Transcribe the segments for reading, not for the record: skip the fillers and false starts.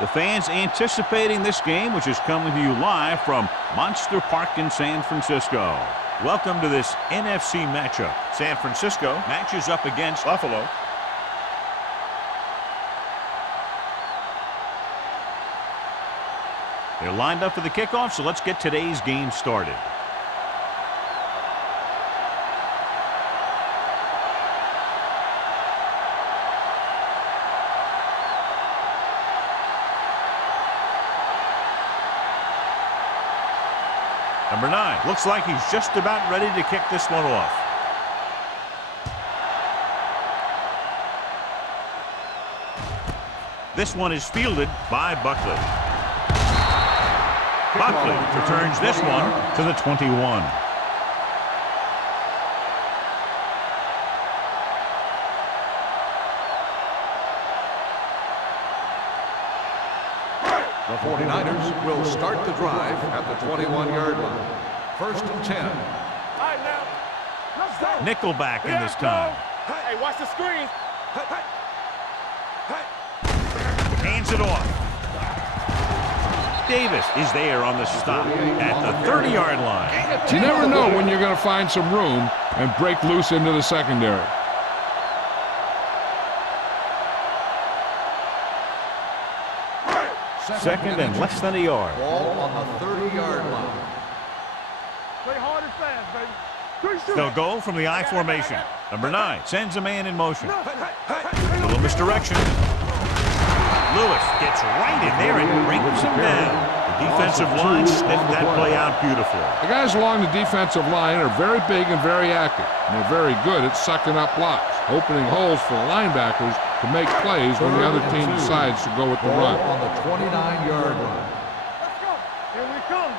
The fans anticipating this game, which is coming to you live from Monster Park in San Francisco. Welcome to this NFC matchup. San Francisco matches up against Buffalo. They're lined up for the kickoff, so let's get today's game started. Number 9, looks like he's just about ready to kick this one off. This one is fielded by Buckley. Buckley returns this one to the 21. The 49ers will start the drive at the 21-yard line. 1st and 10. All right, now. Let's go. Nickelback in this time. Hey, watch the screen. Hands it off. Davis is there on the stop at the 30-yard line. You never know when you're going to find some room and break loose into the secondary. Second and less than a yard. Ball on the 30-yard line. Play hard and fast, baby. They'll go from the I formation. Number 9 sends a man in motion. A little misdirection. Lewis gets right in there and brings him down. The defensive line sniffed that play out beautifully. The guys along the defensive line are very big and very active. And they're very good at sucking up blocks, opening holes for the linebackers to make plays when the other team decides to go with the run. On the 29-yard line. Let's go. Here we come.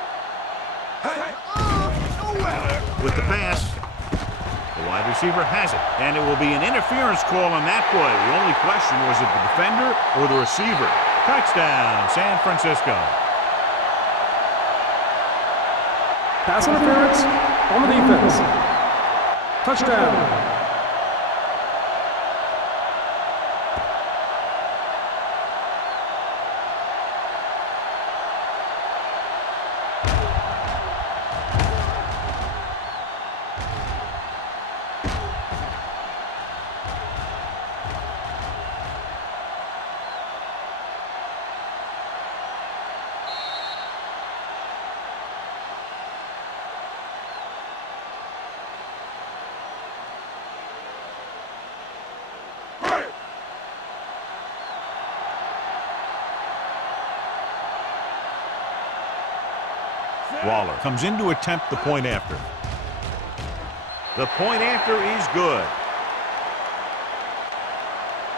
With the pass, the wide receiver has it, and it will be an interference call on that play. The only question was it the defender or the receiver. Touchdown, San Francisco. Pass interference on the defense. Touchdown. Waller comes in to attempt the point after. The point after is good.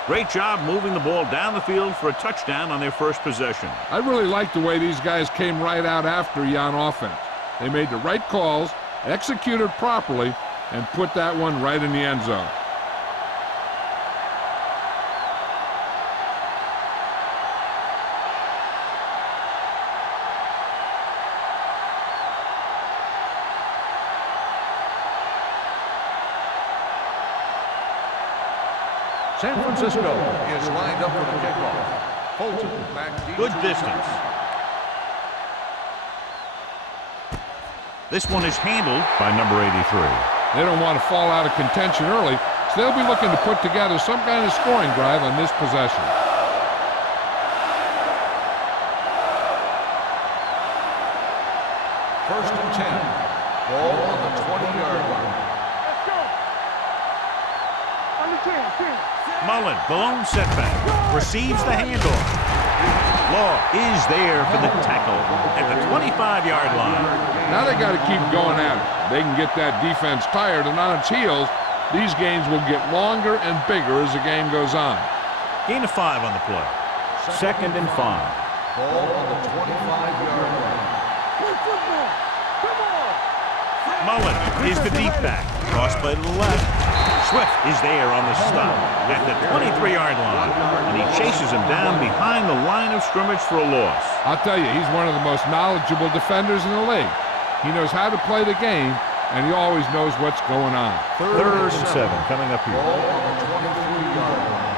Great job moving the ball down the field for a touchdown on their first possession. I really like the way these guys came right out after you on offense. They made the right calls, executed properly, and put that one right in the end zone. San Francisco is lined up for the kickoff. Fulton back deep. Good distance. This one is handled by number 83. They don't want to fall out of contention early, so they'll be looking to put together some kind of scoring drive on this possession. First and 10. Ball on the 20-yard line. Let's go. On the 10. Mullen, the lone setback, receives the handoff. Law is there for the tackle at the 25-yard line. Now they got to keep going at it. They can get that defense tired, and on its heels, these games will get longer and bigger as the game goes on. Gain of 5 on the play. Second and 5. Ball on the 25-yard line. Play football. Come on. Mullen is the deep back. Cross play to the left. Swift is there on the stop at the 23-yard line, and he chases him down behind the line of scrimmage for a loss. I'll tell you, he's one of the most knowledgeable defenders in the league. He knows how to play the game, and he always knows what's going on. Third and 7 coming up here. Ball on the 23-yard line.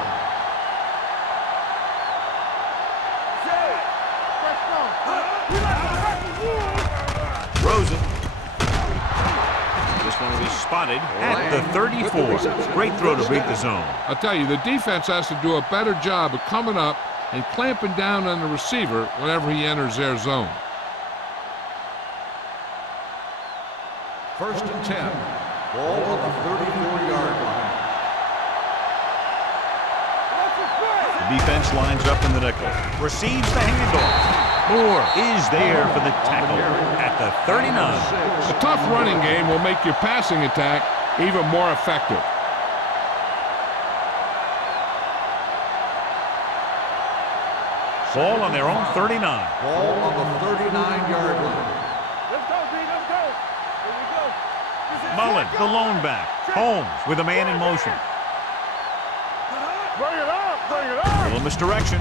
spotted at the 34. Great throw to beat the zone. I'll tell you, the defense has to do a better job of coming up and clamping down on the receiver whenever he enters their zone. First and 10. Ball on the 34-yard line. The defense lines up in the nickel. Receives the handoff. Moore is there for the tackle at the 39. A tough running game will make your passing attack even more effective. Ball on their own 39. Ball on the 39-yard line. Let's go, D. Let's go. Here we go. Mullen, the lone back. Holmes with a man in motion. Bring it up. Bring it up. Little misdirection.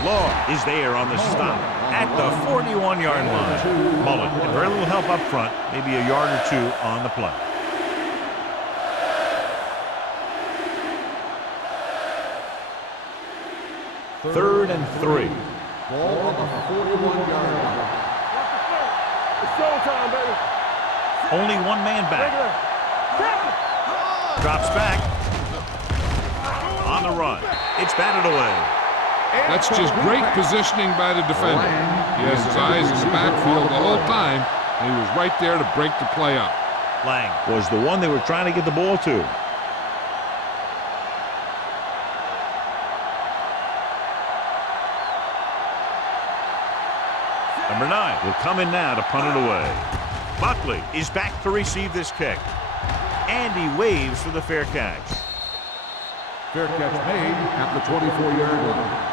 Law is there on the stop at the 41-yard line. Mullen, and very little help up front, maybe a yard or two on the play. Third and 3. Ball on the 41-yard line. It's showtime, baby. Only one man Take back. it up. Drops back. On the run. It's batted away. That's just great positioning by the defender. He has his eyes in the backfield the whole time, and he was right there to break the play up. Lang was the one they were trying to get the ball to. Number 9 will come in now to punt it away. Buckley is back to receive this kick. And he waves for the fair catch. Fair catch made at the 24-yard line.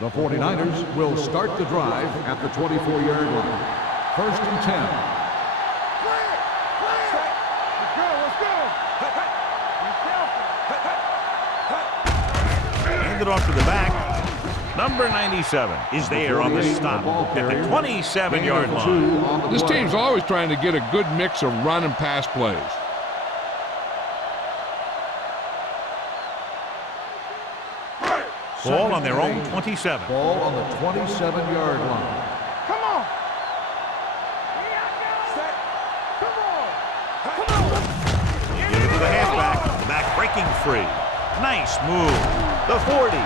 The 49ers will start the drive at the 24-yard line. First and 10. Hand it off to the back. Number 97 is there on the stop at the 27-yard line. This team's always trying to get a good mix of run and pass plays. Ball on their own 27. Ball on the 27-yard line. Come on. Give it to the halfback. The back breaking free. Nice move. The 40.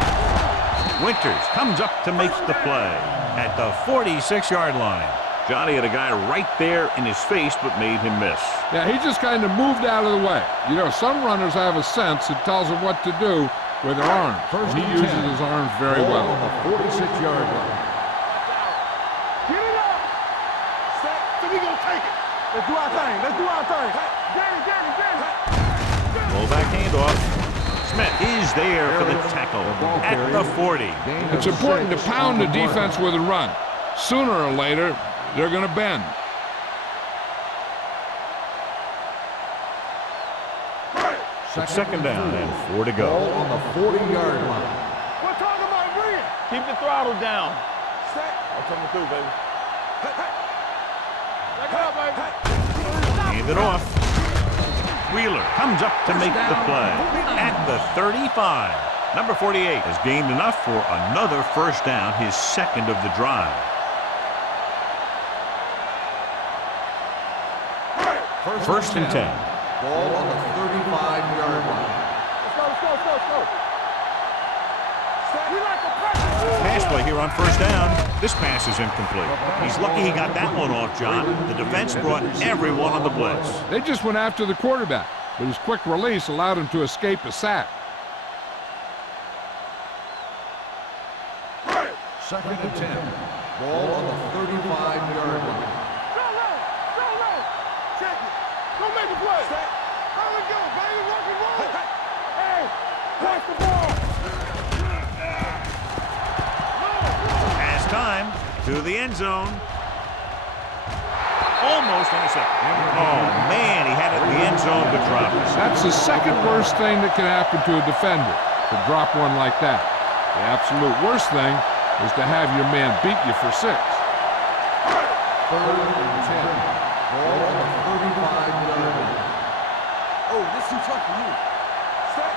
Winters comes up to make the play at the 46-yard line. Johnny had a guy right there in his face but made him miss. Yeah, he just kind of moved out of the way. You know, some runners have a sense that tells them what to do with their arms. First And he and uses 10. his arms very Ball well. on the 46-yard line. Get it up. So we gonna take it. Let's do our thing. Let's do our thing. Danny. Full back handoff. Smith is there for the tackle at the 40. It's important to pound the defense with a run. Sooner or later, they're going to bend. It's second down and 4 to go. Ball on the 40-yard line. We're talking about bring it. Keep the throttle down. I'm coming through, baby. Check it out, baby. Hand it off. Wheeler comes up to make the play at the 35. Number 48 has gained enough for another first down, his second of the drive. First and 10. Ball on the 35-yard line. Let's go. We like to practice. Pass play here on first down. This pass is incomplete. He's lucky he got that one off, John. The defense brought everyone on the blitz. They just went after the quarterback, but his quick release allowed him to escape a sack. Second and 10. Ball on the 35-yard line. Go low. Check it. Go make the play. There we go, baby. Rock and roll. Hey, pass the ball. Pass time to the end zone. Almost intercepted. Oh, man, he had it in the end zone but dropped it. That's the second worst thing that can happen to a defender, to drop one like that. The absolute worst thing is to have your man beat you for 6. Third and 10. Ball on the 35-yard line. Oh, this is too tough for you.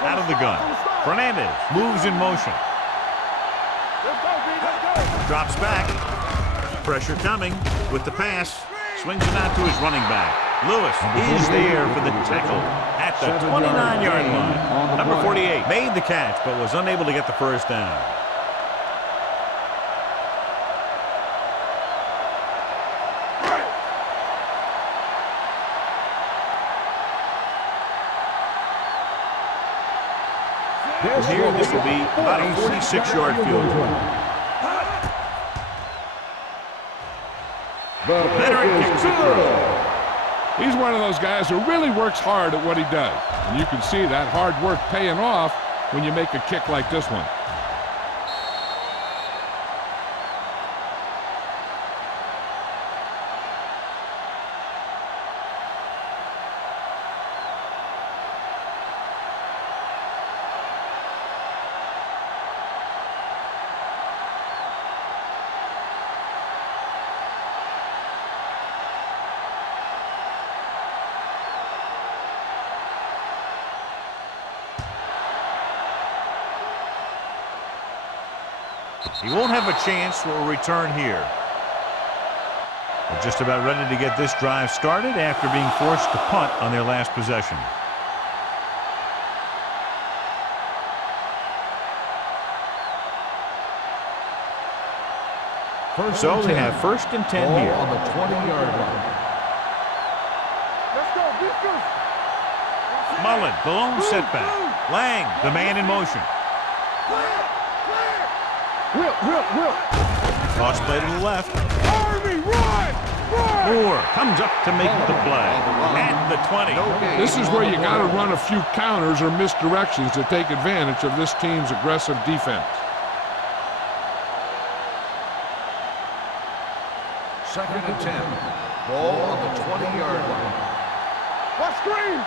Out of the gun. Fernandez moves in motion. Let's go, B. Let's go. Drops back. Pressure coming with the pass. Swings it out to his running back. Lewis is there for the tackle at the 29-yard line. Number 48 made the catch but was unable to get the first down. From here, this will be about a 46-yard field goal. Leonard kicks it through. He's one of those guys who really works hard at what he does. And you can see that hard work paying off when you make a kick like this one. He won't have a chance for a return here. They're just about ready to get this drive started after being forced to punt on their last possession. So they have 1st and 10 Ball here. on the 20-yard line. Let's go, defense. Mullen, the lone setback. Lang, the man in motion. Will. Toss play to the left. Army, run! Moore comes up to make the play at the 20. This is where you got to run a few counters or misdirections to take advantage of this team's aggressive defense. 2nd and 10. Ball on the 20-yard line. Let's screen!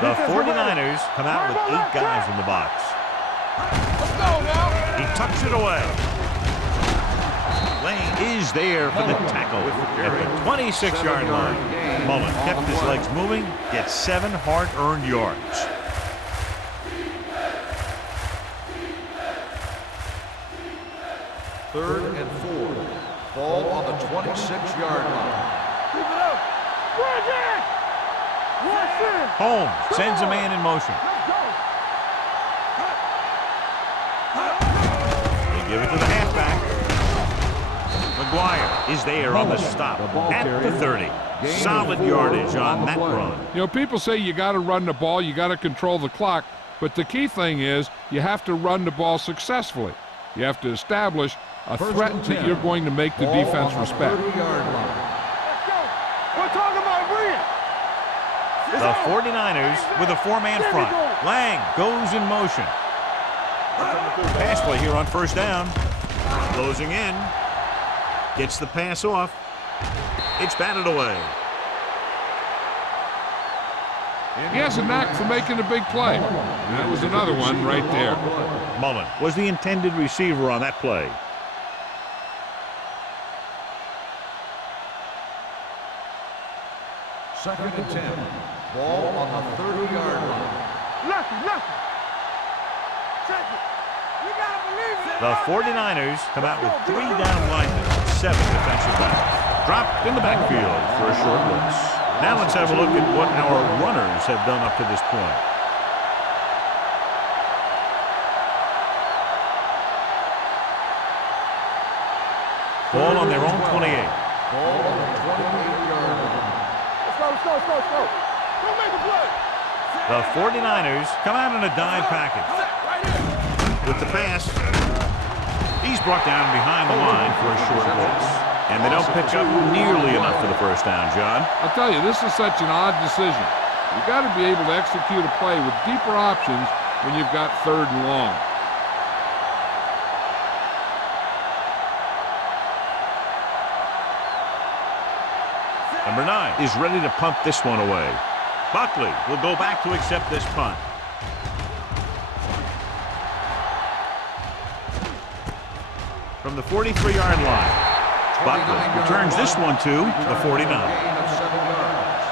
The 49ers come out with 8 guys in the box. Let's go now! He tucks it away. Lane is there for the tackle at the 26-yard line. Mullen kept his legs moving, gets 7 hard-earned yards. Third and 4. Ball on the 26-yard line. Keep it up! Run it! Rush in! Holmes sends a man in motion. Let's go! They give it to the halfback. McGuire is there on the stop at the 30. Solid yardage on that run. You know, people say you got to run the ball, you got to control the clock, but the key thing is you have to run the ball successfully. You have to establish a threat that you're going to make the defense respect. 30-yard line. Let's go! We're talking about Bria! The 49ers with a 4-man front. Lang goes in motion. Pass play here on 1st down. Closing in. Gets the pass off. It's batted away. He has a knack for making a big play. And that was another one right there. Mullen was the intended receiver on that play. Second and 10. Ball on the 30-yard line. Lucky! Check it! You gotta believe it! The 49ers come out with 3 down linemen and 7 defensive backs. Dropped in the backfield for a short blitz. Now let's have a look at what our runners have done up to this point. Ball on their own 28. Ball on the 28-yard line. Let's go! Don't make a play! The 49ers come out in a dive package. With the pass, he's brought down behind the line for a short blitz. And they don't pick up nearly enough for the first down, John. I'll tell you, this is such an odd decision. You've got to be able to execute a play with deeper options when you've got 3rd and long. Number 9 is ready to punt this one away. Buckley will go back to accept this punt. From the 43-yard line, Buckley returns this one to the 49. Gain of 7 yards.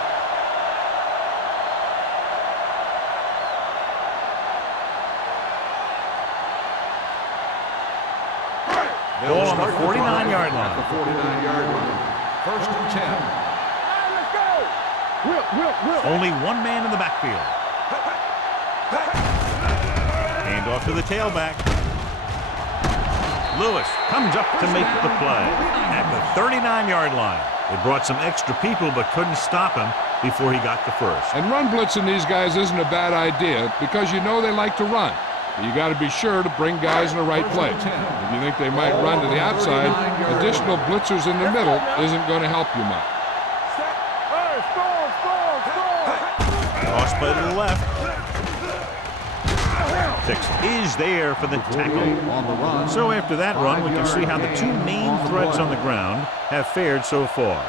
Ball on the 49-yard At line. the 49-yard line. First and 10. Let's go. Will. Only one man in the backfield. Hand off to the tailback. Lewis comes up to make the play at the 39-yard line. They brought some extra people but couldn't stop him before he got the first. And run blitzing these guys isn't a bad idea because you know they like to run. But you got to be sure to bring guys in the right place. If you think they might run to the outside, additional blitzers in the middle isn't going to help you much. Hey, score. Toss play to the left. Six is there for the tackle. On the run. So after that run, we can see how the two main threats on the ground have fared so far.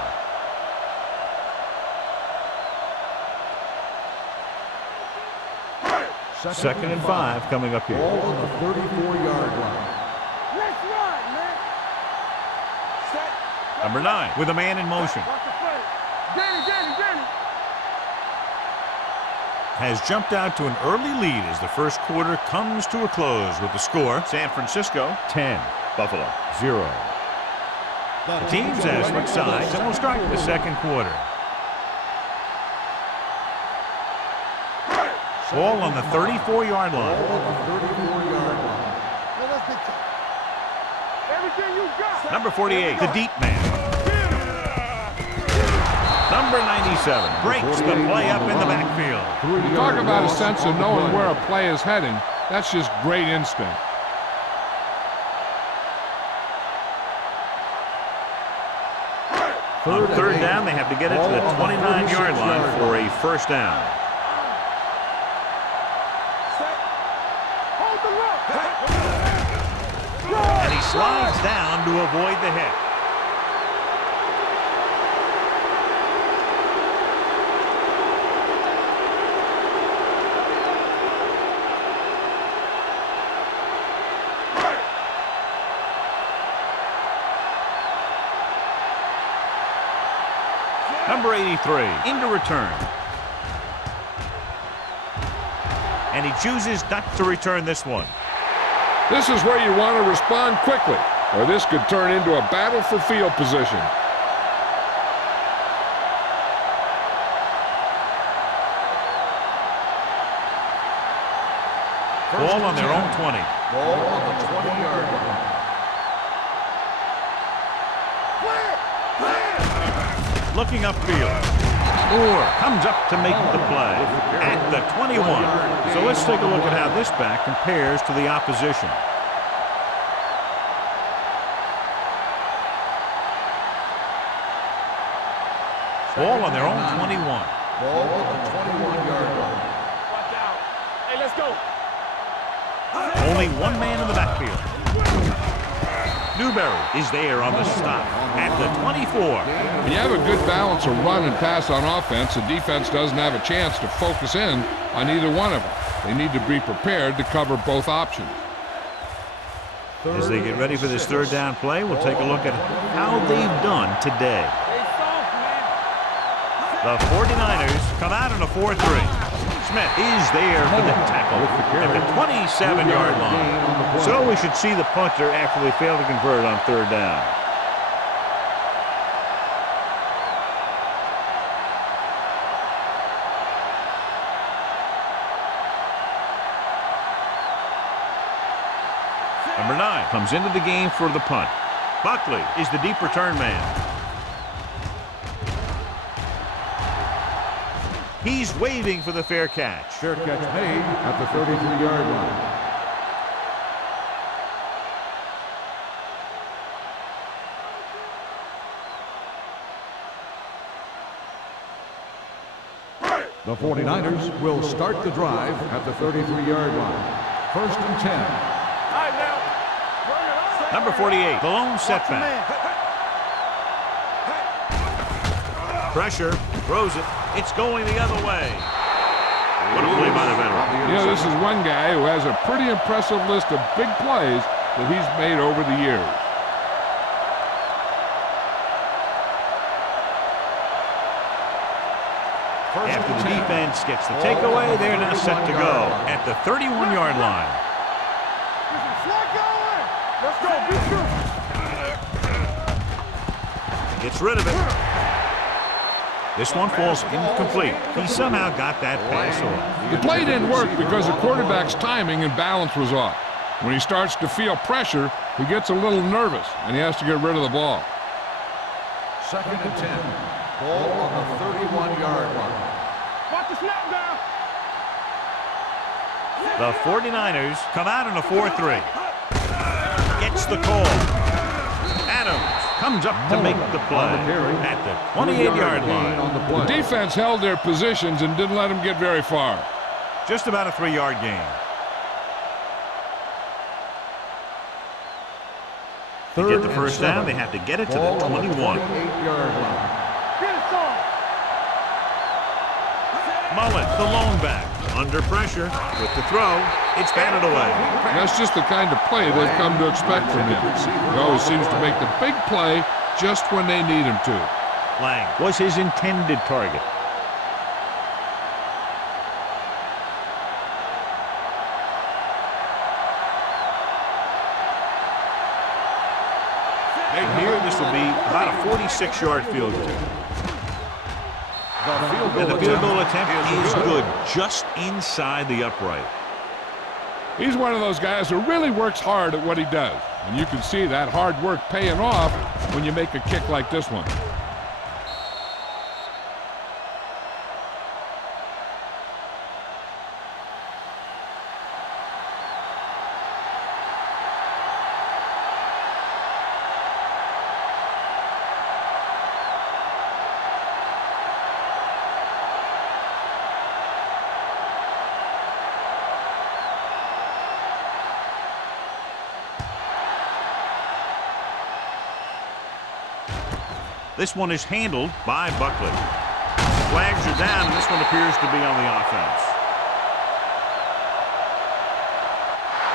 Second and 5 coming up here. Ball on the 34-yard line. Let's run, man. Set. Number 9 with a man in motion. Watch the play. Danny. Has jumped out to an early lead as the first quarter comes to a close with the score San Francisco 10, Buffalo 0. The teams have switched sides and will start the second quarter. Ball on the 34-yard line. Ball on the 34-yard line. Everything you got. Number 48, the deep man. Number 97 breaks the play up in the backfield. You talk about a sense of knowing where a play is heading. That's just great instinct. On third down, they have to get it to the 29-yard line for a first down. Hold the look. And he slides down to avoid the hit. Number 83 into return. And he chooses not to return this one. This is where you want to respond quickly, or this could turn into a battle for field position. Ball on their own 20. Ball on the 20-yard line. Looking upfield. Moore comes up to make the play at the 21. So let's take a look at how this back compares to the opposition. Ball on their own 21. Ball on the 21-yard line. Watch out. Hey, let's go. Only one man in the backfield. Newberry is there on the stop at the 24. When you have a good balance of run and pass on offense, the defense doesn't have a chance to focus in on either one of them. They need to be prepared to cover both options. As they get ready for this third down play, we'll take a look at how they've done today. Hey, soft, man. The 49ers come out in a 4-3. Smith is there for the tackle at the 27-yard line. So we should see the punter after they fail to convert on third down. Number 9 comes into the game for the punt. Buckley is the deep return man. He's waving for the fair catch. Fair catch made at the 33-yard line. The 49ers will start the drive at the 33-yard line. First and 10. All right, now. Number 48, the lone setback. Pressure, throws it. It's going the other way. What a play by the veteran. You know, this is one guy who has a pretty impressive list of big plays that he's made over the years. After the defense gets the takeaway, they're now set to go at the 31-yard line. Slot going. Let's go. Be true. Gets rid of it. This one falls incomplete. He somehow got that pass off. The play didn't work because the quarterback's timing and balance was off. When he starts to feel pressure, he gets a little nervous, and he has to get rid of the ball. 2nd and 10. Ball on the 31-yard line. Watch the snap down. The 49ers come out in a 4-3. Gets the call. Adams comes up to make the play at the 28-yard line. The defense held their positions and didn't let them get very far. Just about a 3-yard gain. To get the first down, they have to get it to the 21. 28-yard line. Get it, son. Mullen, the lone back, under pressure with the throw. It's batted away. That's just the kind of play they've come to expect from him. He always seems to make the big play just when they need him to. Lang was his intended target. And here, this will be about a 46-yard field goal. And the field goal attempt is good, just inside the upright. He's one of those guys who really works hard at what he does. And you can see that hard work paying off when you make a kick like this one. This one is handled by Buckley. Flags are down, and this one appears to be on the offense.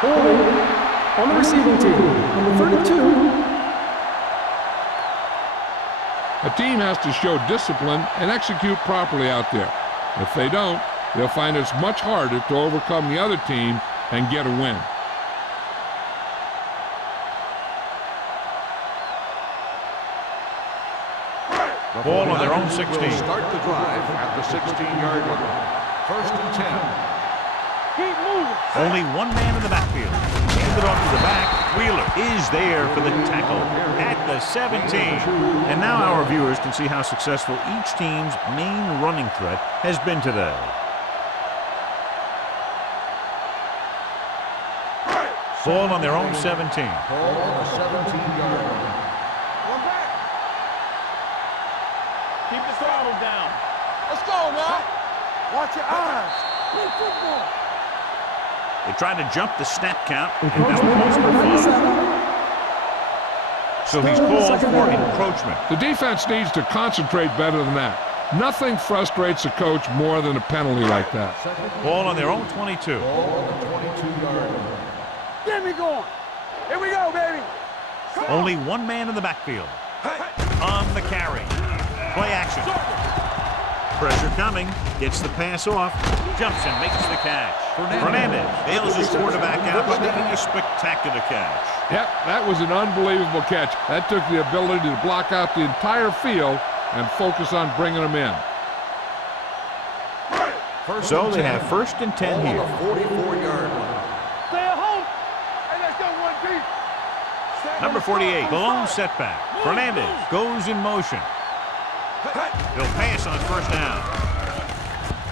Holding on the receiving team, number 32. A team has to show discipline and execute properly out there. If they don't, they'll find it's much harder to overcome the other team and get a win. Ball on their own 16. Will start the drive at the 16-yard line. 1st and 10. Keep moving. Only one man in the backfield. Handed off to the back. Wheeler is there for the tackle at the 17. And now our viewers can see how successful each team's main running threat has been today. Ball on their own 17. Ball on the 17-yard line. One back. Keep the throttle down. Let's go now. Watch your eyes. Play football. They tried to jump the snap count, and now calls for flag. So he's called for encroachment. The defense needs to concentrate better than that. Nothing frustrates a coach more than a penalty like that. Ball on their own 22. Ball on the 22-yard line. Get me going. Here we go, baby. Come on. Only one man in the backfield. On the carry. Play action. Pressure coming. Gets the pass off. Jumps and makes the catch. Fernandez bails his quarterback out by making a spectacular catch. Yep, that was an unbelievable catch. That took the ability to block out the entire field and focus on bringing them in. So they have 1st and 10 here. On the 44-yard line. Stay at home. Hey, let's go one deep. Number 48, the lone setback. Fernandez goes in motion. He'll pass on 1st down.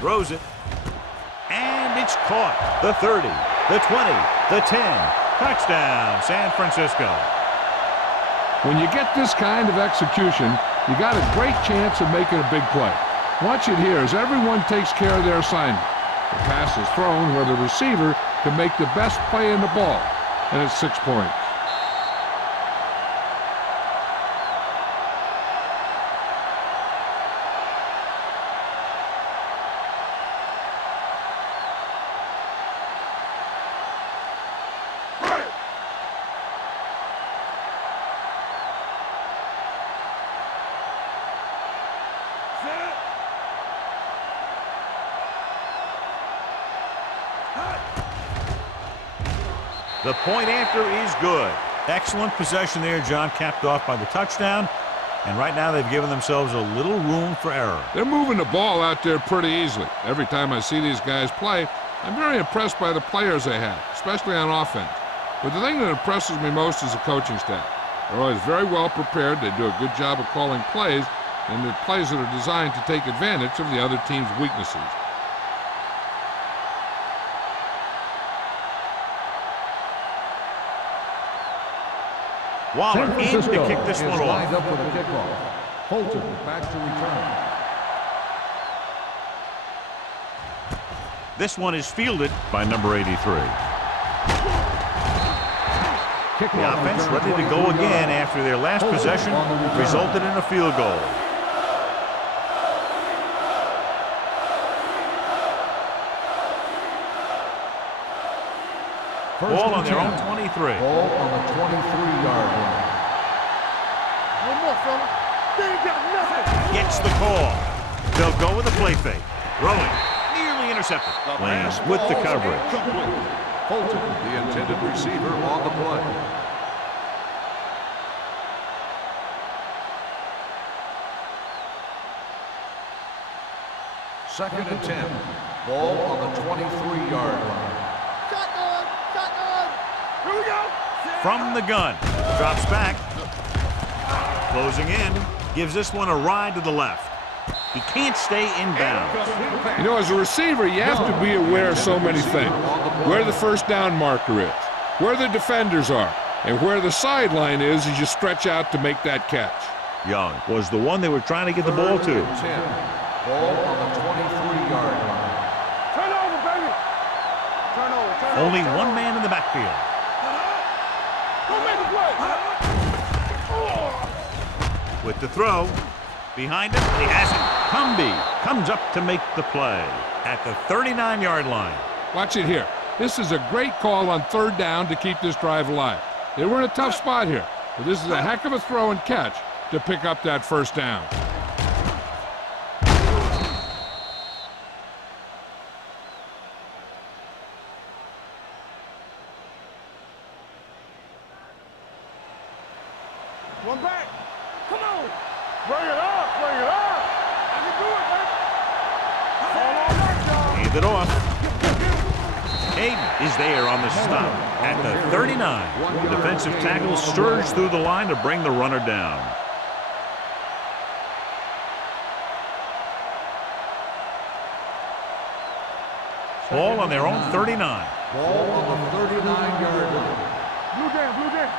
Throws it. And it's caught. The 30, the 20, the 10. Touchdown, San Francisco. When you get this kind of execution, you got a great chance of making a big play. Watch it here as everyone takes care of their assignment. The pass is thrown where the receiver can make the best play in the ball, and it's 6 points. The point after is good. Excellent possession there, John, capped off by the touchdown. And right now they've given themselves a little room for error. They're moving the ball out there pretty easily. Every time I see these guys play, I'm very impressed by the players they have, especially on offense. But the thing that impresses me most is the coaching staff. They're always very well prepared. They do a good job of calling plays, and the plays that are designed to take advantage of the other team's weaknesses. Waller San in to Francisco kick this is one lined off. up for the kickoff. Fulton back to return. This one is fielded by number 83. The offense ready to go again after their last possession resulted in a field goal. Ball on their own 23. Ball on the 23-yard line. One more, fella. They ain't got nothing. Gets the call. They'll go with a play fake. Throwing. Nearly intercepted. Lanes with the coverage. Complete. Fulton, the intended receiver, on the play. Second and 10. Ball on the 23-yard line. Shotgun. Shotgun. Here we go. From the gun. Drops back. Closing in. Gives this one a ride to the left. He can't stay in bounds. You know, as a receiver, you have to be aware of so many things. Where the first down marker is, where the defenders are, and where the sideline is as you stretch out to make that catch. Young was the one they were trying to get the ball to. 10. Ball on the 23-yard line. Turn over, baby. Turn over. Turn over. Only one man in the backfield. Go make a play. With the throw. Behind him, he has it. Cumby comes up to make the play at the 39-yard line. Watch it here. This is a great call on third down to keep this drive alive. They were in a tough spot here, but this is a heck of a throw and catch to pick up that first down. One back. Come on. Bring it up. Bring it up. I can do it, baby. All on that, y'all. Hand it off. Hayden is there on the stop at the 39. The defensive tackle surged through the line to bring the runner down. Ball on their own 39. Ball on the 39-yard line. Blue down. Blue down.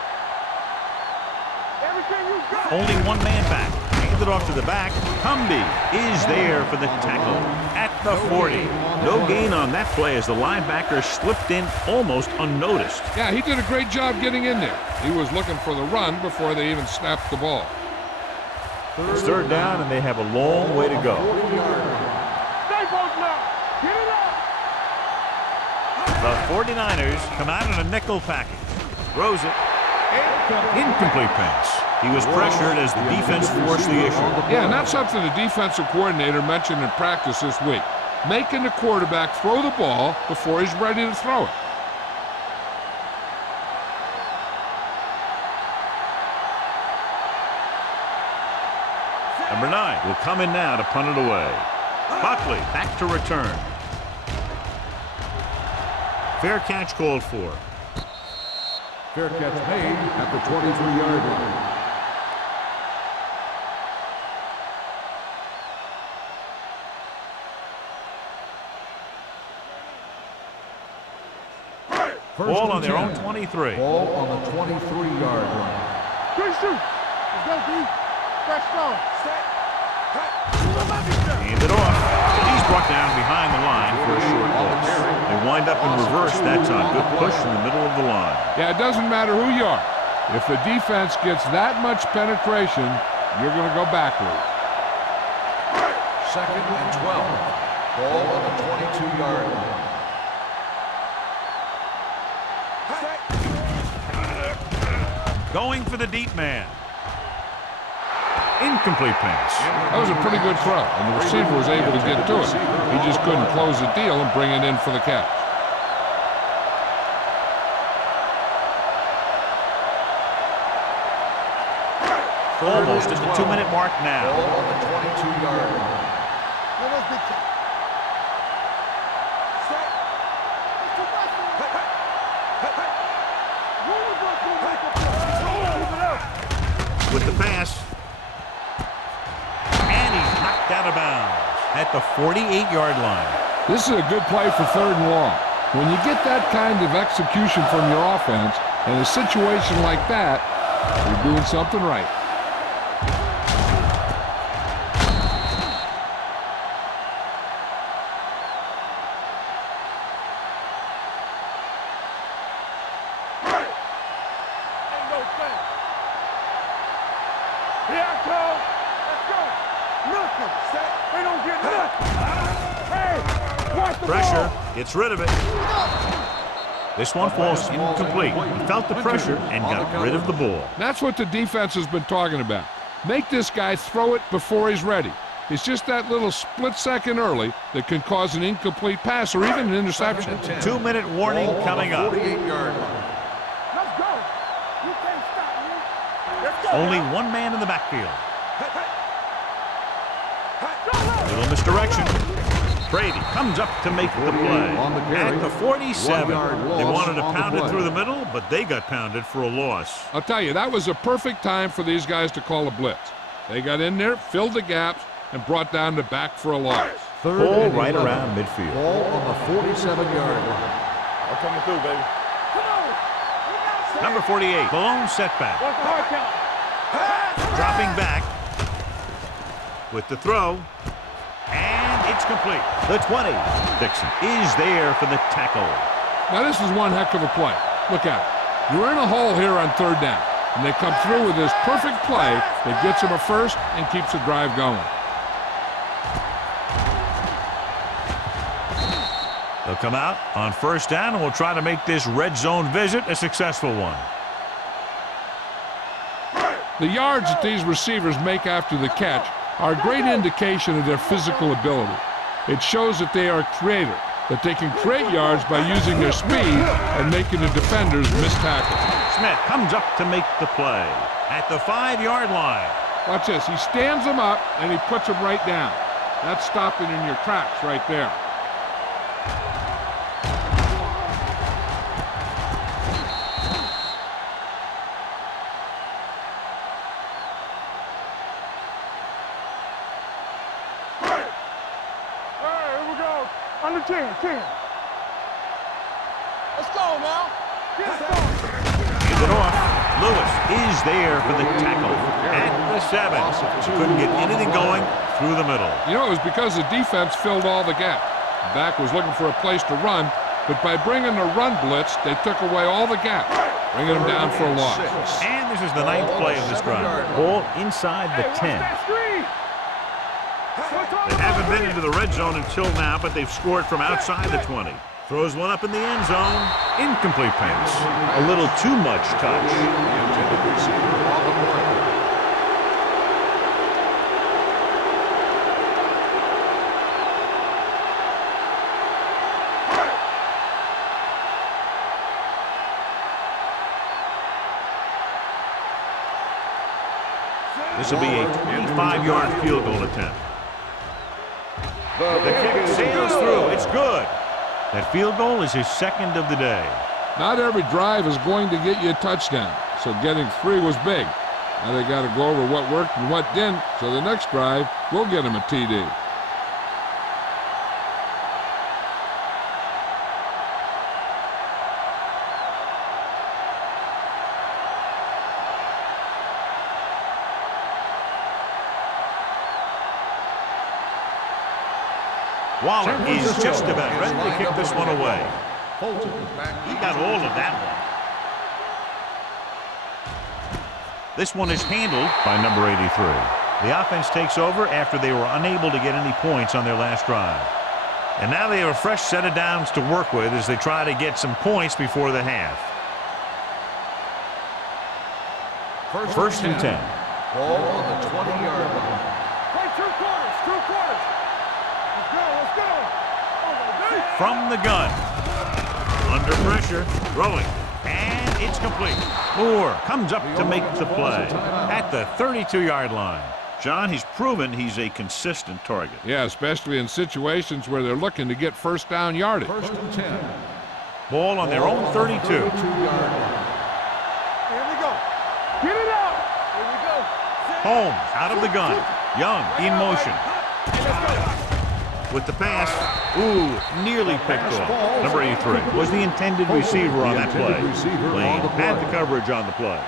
Everything you got. Only one man back. Handed off to the back. Cumby is there for the tackle at the 40. No gain on that play as the linebacker slipped in almost unnoticed. Yeah, he did a great job getting in there. He was looking for the run before they even snapped the ball. It's third down, and they have a long way to go. 40-yard line. Stay folks now. Get it up. The 49ers come out in a nickel package. Throws it. Incomplete pass. He was pressured as the defense forced the issue. Yeah, and that's something the defensive coordinator mentioned in practice this week. Making the quarterback throw the ball before he's ready to throw it. Number 9 will come in now to punt it away. Buckley back to return. Fair catch called for. Fair catch made at the 23-yard line. Ball on their own 23. Ball on the 23-yard line. Good shoot. Let's go, D. Fresh strong. Set. Hand it off. He's brought down behind the line for a short loss. They wind up in reverse that time. Good push in the middle of the line. Yeah, it doesn't matter who you are. If the defense gets that much penetration, you're going to go backwards. Second and 12. Ball on the 22-yard line. Going for the deep man. Incomplete pass. That was a pretty good throw, and the receiver was able to get to it. He just couldn't close the deal and bring it in for the catch. Almost at the 2-minute mark now. Ball on the 22-yard line. Now let's be tough. Set. It's too much for you. Rule book will make a play. With the pass. And he's knocked out of bounds at the 48-yard line. This is a good play for 3rd and long. When you get that kind of execution from your offense in a situation like that, you're doing something right. Ain't no thing. Here I come. Let's go. Nothing. Set. They don't get nothing. Hey, watch the Pressure. ball. Gets rid of it. This one falls incomplete. He felt the pressure and got rid of the ball. That's what the defense has been talking about. Make this guy throw it before he's ready. It's just that little split second early that can cause an incomplete pass or even an interception. 2-minute warning coming up. 48-yard line. Let's go. You can't stop me. Let's go. Only one man in the backfield. Little misdirection. Brady comes up to make the play. On the carry. At the 47. 1 yard They loss wanted to on the pound it play. through the middle, but they got pounded for a loss. I'll tell you, that was a perfect time for these guys to call a blitz. They got in there, filled the gaps, and brought down the back for a loss. Ball right around midfield. Ball on the 47-yard line. I'm coming through, baby. Come on. We got Number 48, the lone setback. What's the hard count? Dropping back with the throw. And it's complete. The 20. Dixon is there for the tackle. Now this is one heck of a play. Look at it. You're in a hole here on 3rd down, and they come through with this perfect play that gets them a first and keeps the drive going. They'll come out on 1st down, and we'll try to make this red zone visit a successful one. The yards that these receivers make after the catch are a great indication of their physical ability. It shows that they are creative, that they can create yards by using their speed and making the defenders miss tackles. Smith comes up to make the play at the 5-yard line. Watch this. He stands them up, and he puts them right down. That's stopping in your tracks right there. Under 10. Let's go now. Get going. Hands it off. Lewis is there for the tackle at the 7. Couldn't get anything going through the middle. You know, it was because the defense filled all the gaps. The back was looking for a place to run, but by bringing the run blitz, they took away all the gaps, bringing them down for a loss. And this is the 9th play of this drive. Ball inside the 10. They haven't been into the red zone until now, but they've scored from outside the 20. Throws one up in the end zone. Incomplete pass. A little too much touch. This will be a 25-yard field goal attempt. The kick sails through. It's good. That field goal is his 2nd of the day. Not every drive is going to get you a touchdown, so getting 3 was big. Now they got to go over what worked and what didn't, so the next drive will get him a TD. Waller is just about ready to kick this one away. He got all of that one. This one is handled by number 83. The offense takes over after they were unable to get any points on their last drive. And now they have a fresh set of downs to work with as they try to get some points before the half. 1st and 10. Ball on the 20-yard line. Play 2 quarters. 2 quarters. Let's go. From the gun. Under pressure. Throwing. And It's complete. Moore comes up to make the play at the 32-yard line. John, he's proven he's a consistent target. Yeah, especially in situations where they're looking to get first down yardage. First and 10. Ball on their own 32. 32-yard line. Here we go. Get it out. Here we go. Holmes out of the gun. Young in motion. With the pass, nearly picked off. Number 83 was the intended receiver on that play. Lane had the coverage on the play.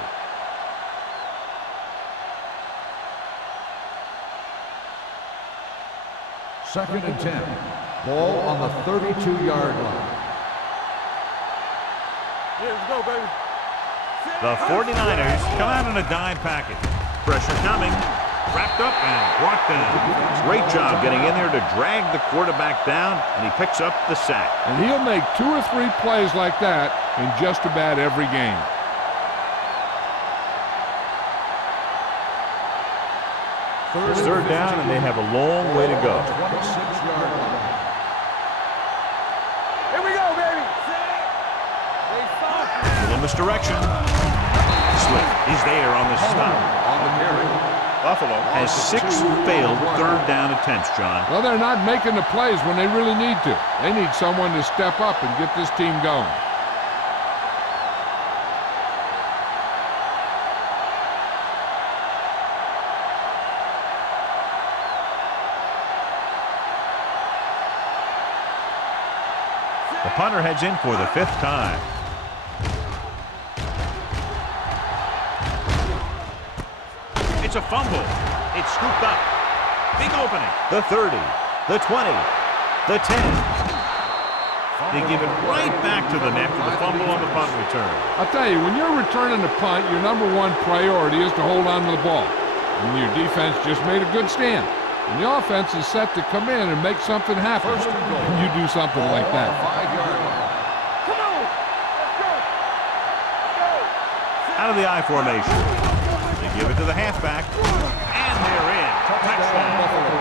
Second and 10. Ball on the 32-yard line. Yeah, let's go, baby. The 49ers come out in a dime package. Pressure coming. Wrapped up and brought down. Great job getting in there to drag the quarterback down, and he picks up the sack. And he'll make 2 or 3 plays like that in just about every game. It's third down, and they have a long way to go. 26-yard line. Here we go, baby. Little misdirection. Swift is there on the stop. On the carry. Buffalo has 6 failed third down attempts, John. Well, they're not making the plays when they really need to. They need someone to step up and get this team going. The punter heads in for the 5th time. It's a fumble. It's scooped up. Big opening. The 30, the 20, the 10. They give it right back to them after the fumble on the punt return. I'll tell you, when you're returning a punt, your #1 priority is to hold on to the ball. And your defense just made a good stand. And the offense is set to come in and make something happen. And you do something like that. 5-yard line. Come on. Let's go. Out of the I formation. They give it to the halfback. And they're in. Touchdown.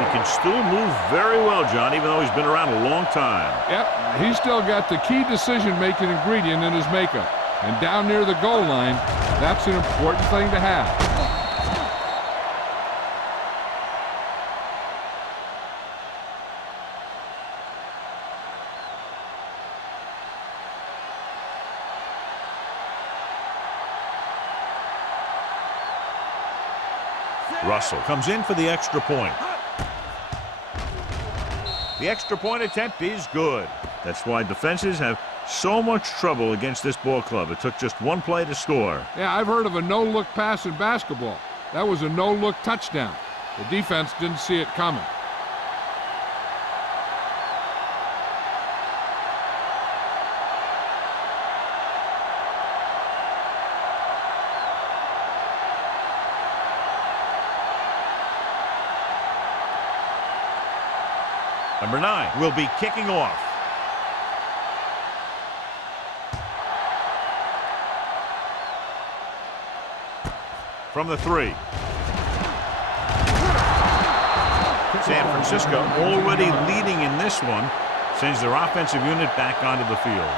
He can still move very well, John, even though he's been around a long time. Yep, he's still got the key decision-making ingredient in his makeup. And down near the goal line, that's an important thing to have. Russell comes in for the extra point. The extra point attempt is good. That's why defenses have so much trouble against this ball club. It took just 1 play to score. Yeah, I've heard of a no-look pass in basketball. That was a no-look touchdown. The defense didn't see it coming. Number 9 will be kicking off. From the 3. San Francisco already leading in this one, sends their offensive unit back onto the field.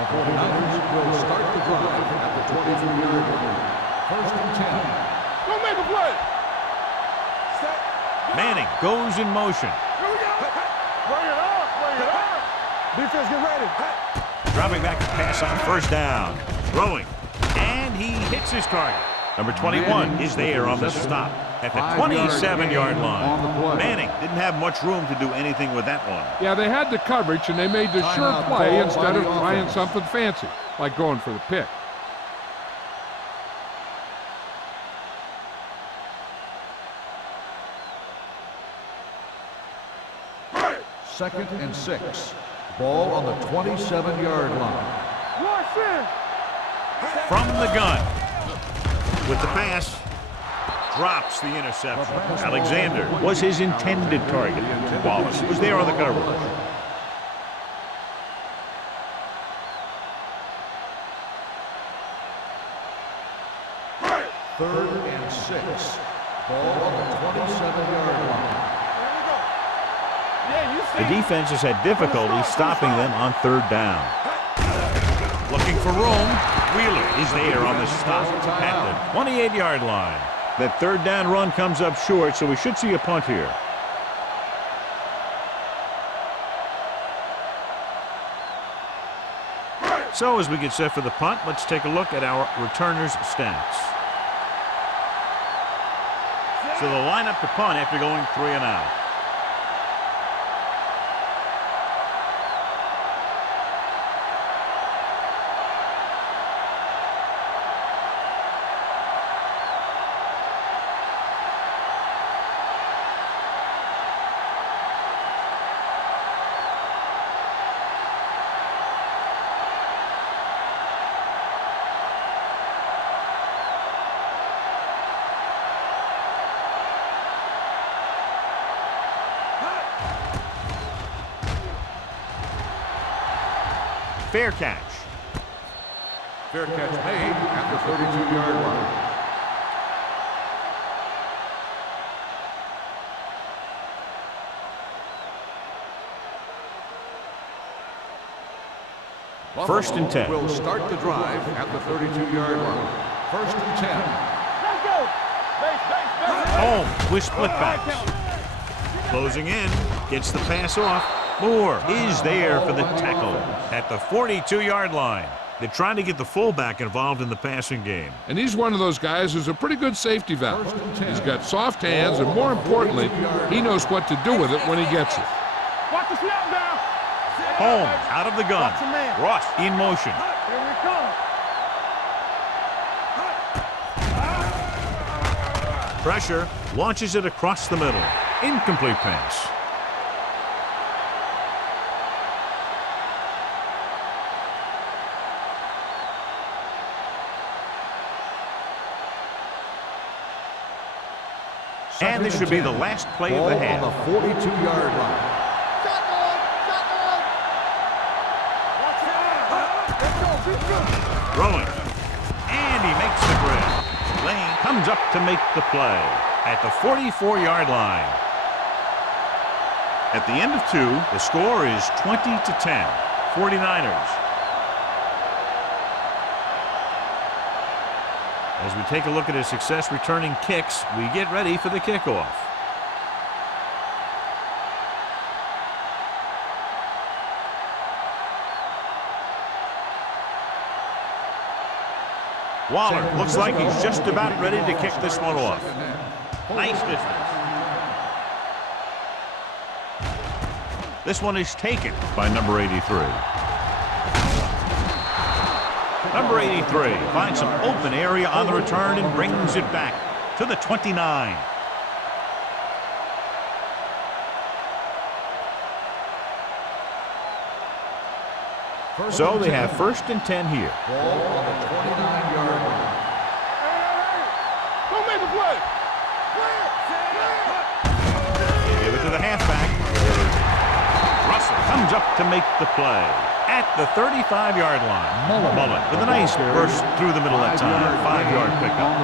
The 49ers will start the drive at the 23-yard line. First and 10. Go make a play. Manning goes in motion. Here we go. Bring it up. Bring it up. Defense, get ready. Dropping back to pass on first down. Throwing. And he hits his target. Number 21 is there on the stop at the 27-yard line. Manning didn't have much room to do anything with that one. Yeah, they had the coverage, and they made the sure play instead of trying something fancy, like going for the pick. Second and 6. Ball on the 27-yard line. Rush in. From the gun. With the pass. Drops the interception. Alexander was his intended target. Wallace was there on the coverage. Third and 6. Ball on the 27-yard line. The defense has had difficulty stopping them on third down. Looking for room. Wheeler is there on the stop at the 28-yard line. That third down run comes up short, so we should see a punt here. So as we get set for the punt, let's take a look at our returners' stats. So they'll line up to punt after going 3 and out. Fair catch. Fair catch made at the 32-yard line. First and 10. Will start the drive at the 32-yard line. First and 10. Let's go. Base. Home with split backs. Closing in. Gets the pass off. Moore is there for the tackle at the 42-yard line. They're trying to get the fullback involved in the passing game. And he's one of those guys who's a pretty good safety valve. He's got soft hands, and more importantly, he knows what to do with it when he gets it. Watch the snap down. Holmes out of the gun. Watch the man. Ross in motion. Here we come. Pressure. Launches it across the middle. Incomplete pass. And this should be the last play of the half. On the 42-yard line. Throwing. And he makes the grab. Lane comes up to make the play at the 44-yard line. At the end of 2, the score is 20-10. 49ers. As we take a look at his success returning kicks, we get ready for the kickoff. Waller looks like he's just about ready to kick this one off. Nice distance. This one is taken by number 83. Number 83 finds some open area on the return and brings it back to the 29. So they have first and 10 here. Ball on the 29-yard line. Don't make a play. Give it to the halfback. Russell comes up to make the play at the 35-yard line. Mullen with a nice burst through the middle that time. 5-yard pickup.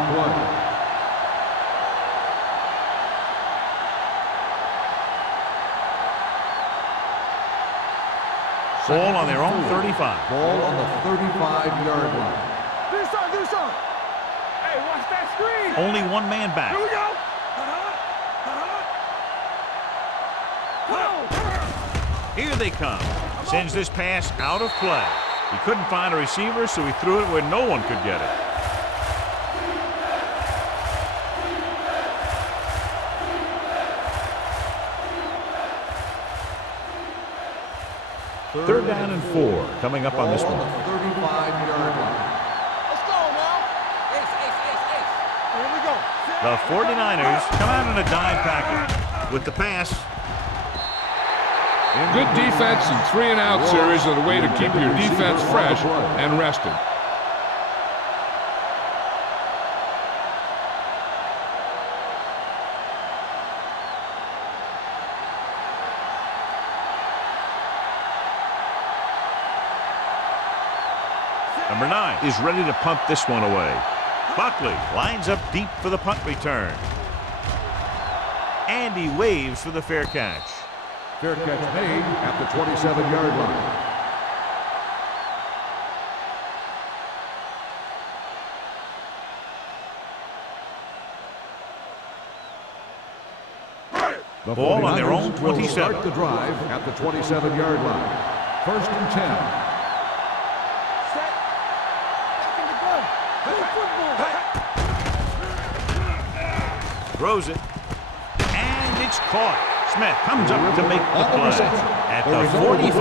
Ball on their own 35. Ball on the 35-yard line. Do something. Hey, watch that screen. Only one man back. Here we go. Here they come. Sends this pass out of play. He couldn't find a receiver, so he threw it where no one could get it. Third down and 4 coming up on this one. On the 35-yard line. Let's go now. Ace. Here we go. The 49ers come out in a dime package with the pass. Good defense and 3-and-out series are the way to keep your defense fresh and rested. Number 9 is ready to punt this one away. Buckley lines up deep for the punt return. And he waves for the fair catch. Fair catch made at the 27-yard line. The Ball on their own 49ers will 27. start the drive at the 27-yard line. 1st and 10. Set. Back in the gun. Play football. Throws it. And it's caught. Smith comes up to make the play. At the 45,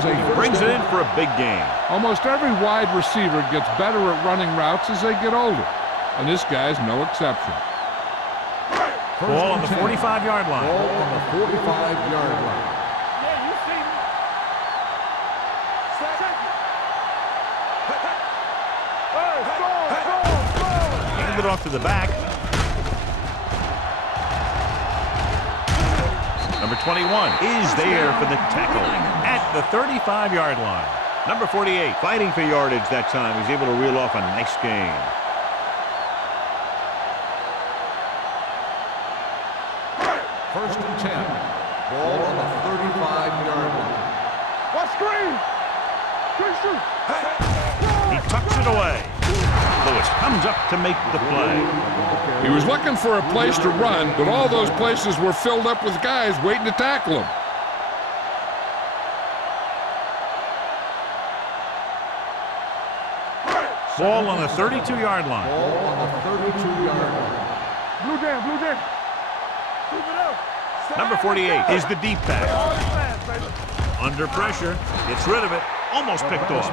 he brings it in for a big gain. Almost every wide receiver gets better at running routes as they get older, and this guy's no exception. Ball on the 45-yard line. Ball on the 45-yard line. Yeah, you see me. Set. Hey, go. Hand it off to the back. Number 21 is there for the tackle at the 35-yard line. Number 48 fighting for yardage that time. He's able to reel off a nice gain. First and 10. Ball on the 35-yard line. What screen? Screen shoot. He tucks it away. Lewis comes up to make the play. He was looking for a place to run, but all those places were filled up with guys waiting to tackle him. Ball on the 32-yard line. Ball on the 32-yard line. Blue jam, blue jam. Keep it up. Set. Number 48 is the deep back. All the fast, baby. Under pressure, gets rid of it, almost picked off.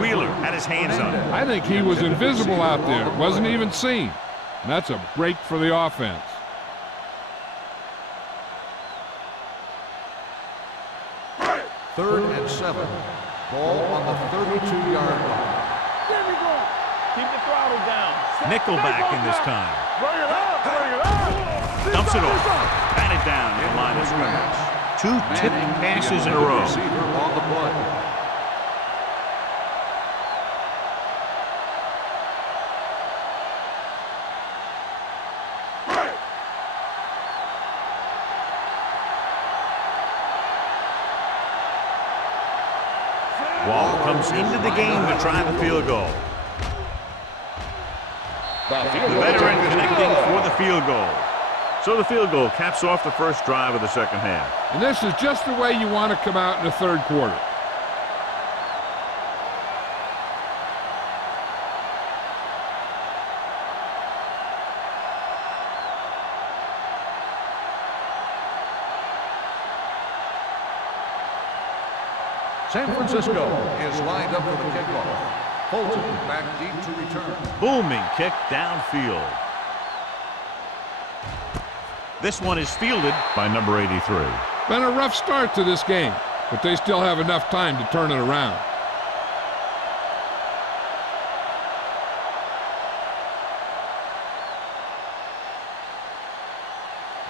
Wheeler had his hands on it. I think he was invisible out there, wasn't even seen. And that's a break for the offense. Third and 7. Ball on the 32-yard line. There we go. Keep the throttle down. Set. Nickelback in this time. Bring it up, bring it up. Dumps it off. Batted down at the line of scrimmage. 2 tipped passes in a row. Receiver on the play. Wall comes into the game to try the field goal. The veteran connecting for the field goal. So the field goal caps off the first drive of the second half. And this is just the way you want to come out in the third quarter. San Francisco is lined up for the kickoff. Fulton back deep to return. Booming kick downfield. This one is fielded by number 83. Been a rough start to this game, but they still have enough time to turn it around.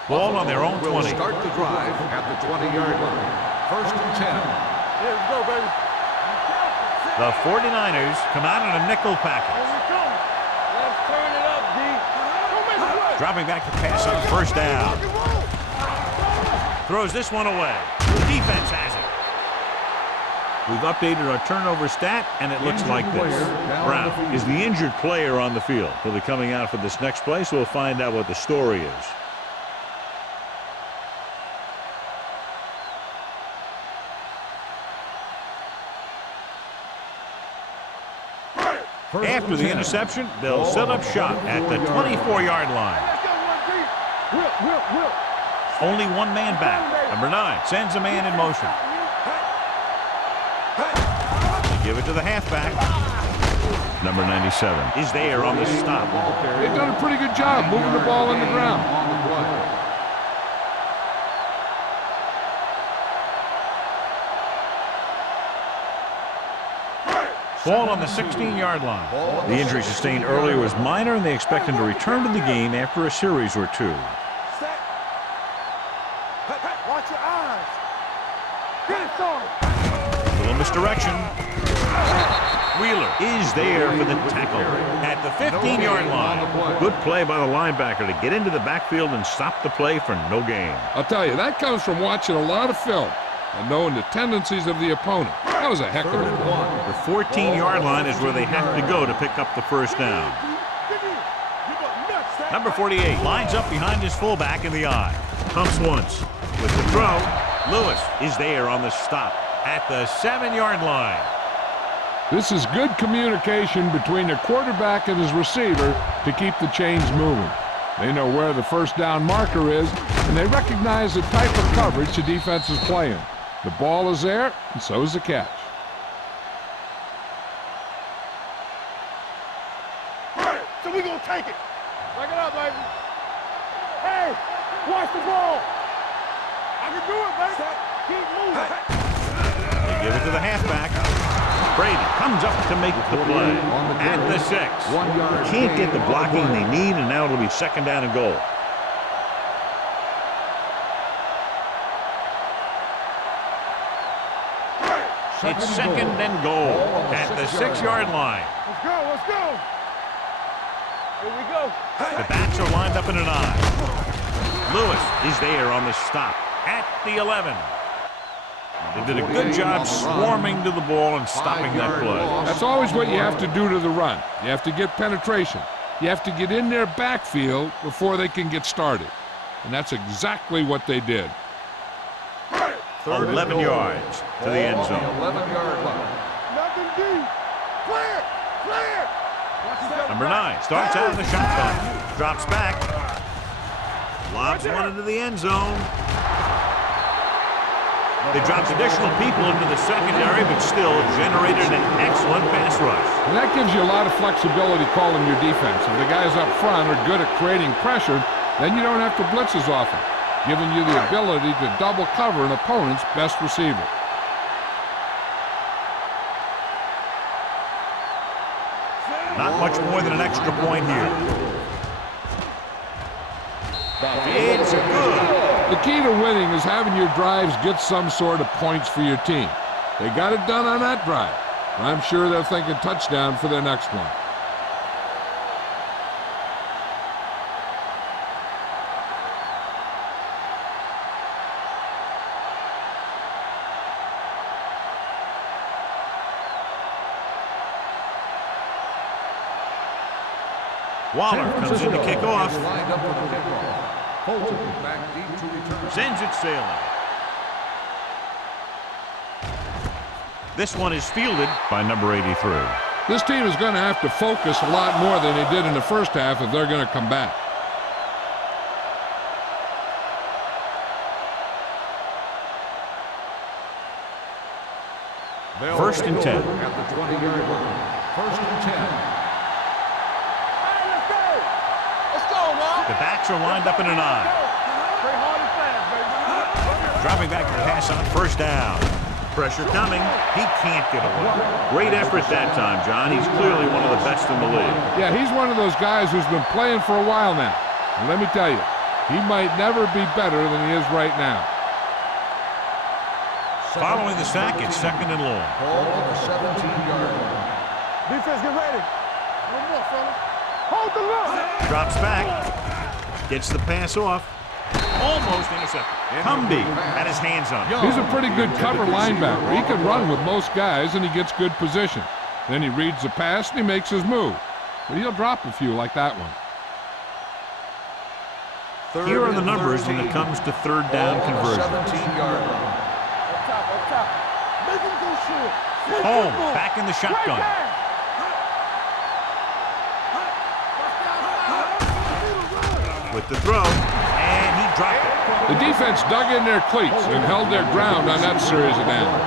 Ball on their own Will 20. start the drive at the 20-yard line. First and 10. Here we go, baby. The 49ers come out in a nickel Here package. we come. Let's turn it up, D. Don't make a play. Dropping back to pass on first down. Throws this one away. The defense has it. We've updated our turnover stat, and it looks like this. Brown is the injured player on the field. He'll be coming out for this next play, so we'll find out what the story is. After the interception, they'll set up shop at the 24-yard line. Let's go, one deep. Whip. Only one man back. Number 9 sends a man in motion. They give it to the halfback. Number 97 is there on the stop. They've done a pretty good job moving the ball in the ground. On the play. Ball on the 16-yard line. The injury sustained earlier was minor, and they expect him to return to the game after a series or two. Set. Watch your eyes. Get it, son. Little misdirection. Wheeler is there for the tackle at the 15-yard line. Good play by the linebacker to get into the backfield and stop the play for no gain. I'll tell you, that comes from watching a lot of film and knowing the tendencies of the opponent. That was a heck of a play. The 14-yard line is where they have to go to pick up the first down. Number 48 lines up behind his fullback in the I. Pumps once. With the throw, Lewis is there on the stop at the 7-yard line. This is good communication between the quarterback and his receiver to keep the chains moving. They know where the first down marker is, and they recognize the type of coverage the defense is playing. The ball is there, and so is the catch. So we're going to take it. Back it up, baby. Hey, watch the ball. I can do it, baby. Keep moving. They give it to the halfback. Brady comes up to make the play at the 6. they can't get the blocking they need, and now it'll be second down and goal. It's second and goal at the 6-yard line. Let's go, let's go. Here we go. The backs are lined up in an I. Lewis is there on the stop at the 11. They did a good job swarming to the ball and stopping that play. That's always what you have to do to the run. You have to get penetration. You have to get in their backfield before they can get started. And that's exactly what they did. 11 yards to the end zone. 11-yard line. Nothing deep. Clear, clear. Number 9 starts out in the shotgun. Drops back. Lobs one into the end zone. They dropped additional people into the secondary, but still generated an excellent pass rush. And that gives you a lot of flexibility calling your defense. If the guys up front are good at creating pressure, then you don't have to blitz as often, giving you the ability to double cover an opponent's best receiver. Not much more than an extra point here. It's good. The key to winning is having your drives get some sort of points for your team. They got it done on that drive. I'm sure they're thinking touchdown for their next one. Waller comes in to kick off. Lined up for the kickoff. Fulton back deep to return. Sends it sailing. This one is fielded by number 83. This team is going to have to focus a lot more than they did in the first half if they're going to come back. First and 10. At the 20-yard line. First and 10. The backs are lined up in an I. Dropping back to pass on first down. Pressure coming. He can't get away. Great effort that time, John. He's clearly one of the best in the league. Yeah, he's one of those guys who's been playing for a while now. And let me tell you, he might never be better than he is right now. Following the sack, it's second and long. Ball at the 17-yard line. Defense, get ready. One more, fellas. Hold the look. Drops back. Gets the pass off. Almost intercepted. Cumby had his hands on it. He's a pretty good cover linebacker. He can run with most guys, and he gets good position. Then he reads the pass, and he makes his move. But he'll drop a few like that one. Here are the numbers when it comes to third down conversion. 17-yard line. Up top. Make him go short. Holmes back in the shotgun. With the throw, and he dropped it. The defense dug in their cleats and held their ground on that series of downs.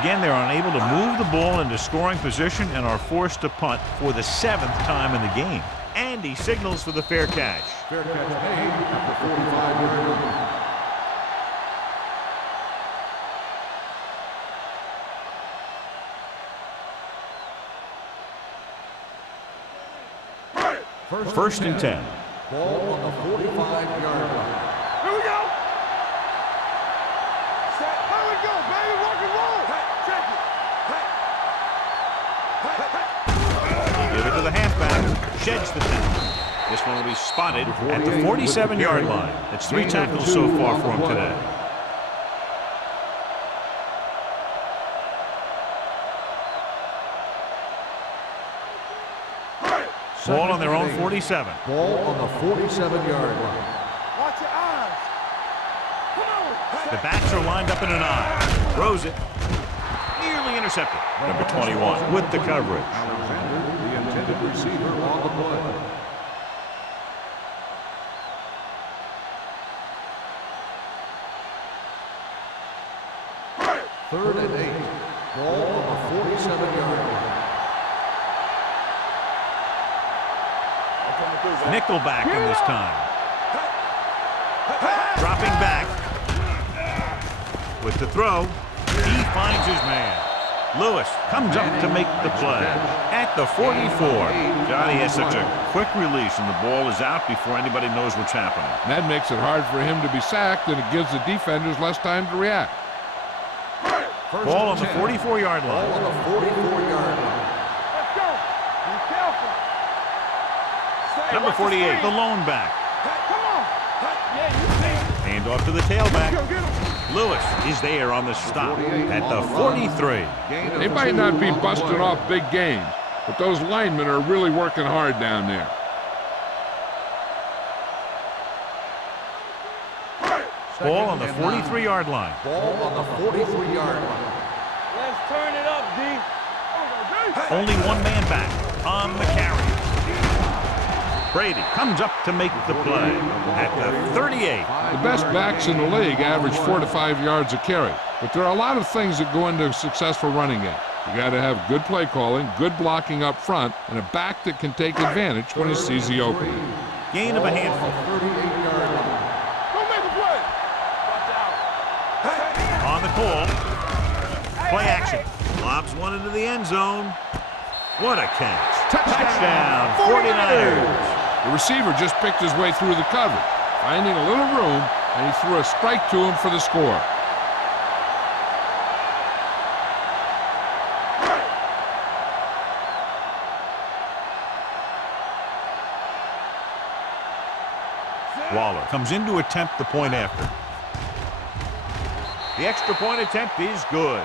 Again, they're unable to move the ball into scoring position and are forced to punt for the 7th time in the game. And he signals for the fair catch. Fair catch made at the 45-yard line. First and 10. Ball on the 45-yard line. Here we go. Set. Here we go, baby. Rock and roll. Check it. Give it to the halfback. Sheds the tackle. This one will be spotted at the 47-yard line. That's 3 tackles so far for him today. Ball on their own 47. Ball on the 47-yard line. Watch your eyes. Come on. The backs are lined up in an I. Throws it. Nearly intercepted. Number 21 with the coverage. Alexander, the intended receiver on the play. Third and 8. Ball on the 47-yard line. Nickelback in this time. Dropping back. With the throw, he finds his man. Lewis comes up to make the play at the 44. Johnny has such a quick release, and the ball is out before anybody knows what's happening. And that makes it hard for him to be sacked, and it gives the defenders less time to react. Ball on the 44-yard line. Ball on the 44-yard line. Let's go. Be careful. Number 48, the lone back. Come on. Yeah, you see. Hand off to the tailback. Go get him. Lewis is there on the stop at the 43. They might not be busting off big games, but those linemen are really working hard down there. Ball on the 43-yard line. Ball on the 43-yard line. Let's turn it up, D. Only one man back on the carry. Brady comes up to make the play at the 38. The best backs in the league average 4 to 5 yards a carry, but there are a lot of things that go into a successful running game. You got to have good play calling, good blocking up front, and a back that can take advantage when he sees the opening. Gain of a handful. 38-yard line. Go make a play. Watch out. On the call. Play action. Lobs one into the end zone. What a catch. Touchdown, 49ers. The receiver just picked his way through the coverage, finding a little room, and he threw a strike to him for the score. Waller comes in to attempt the point after. The extra point attempt is good.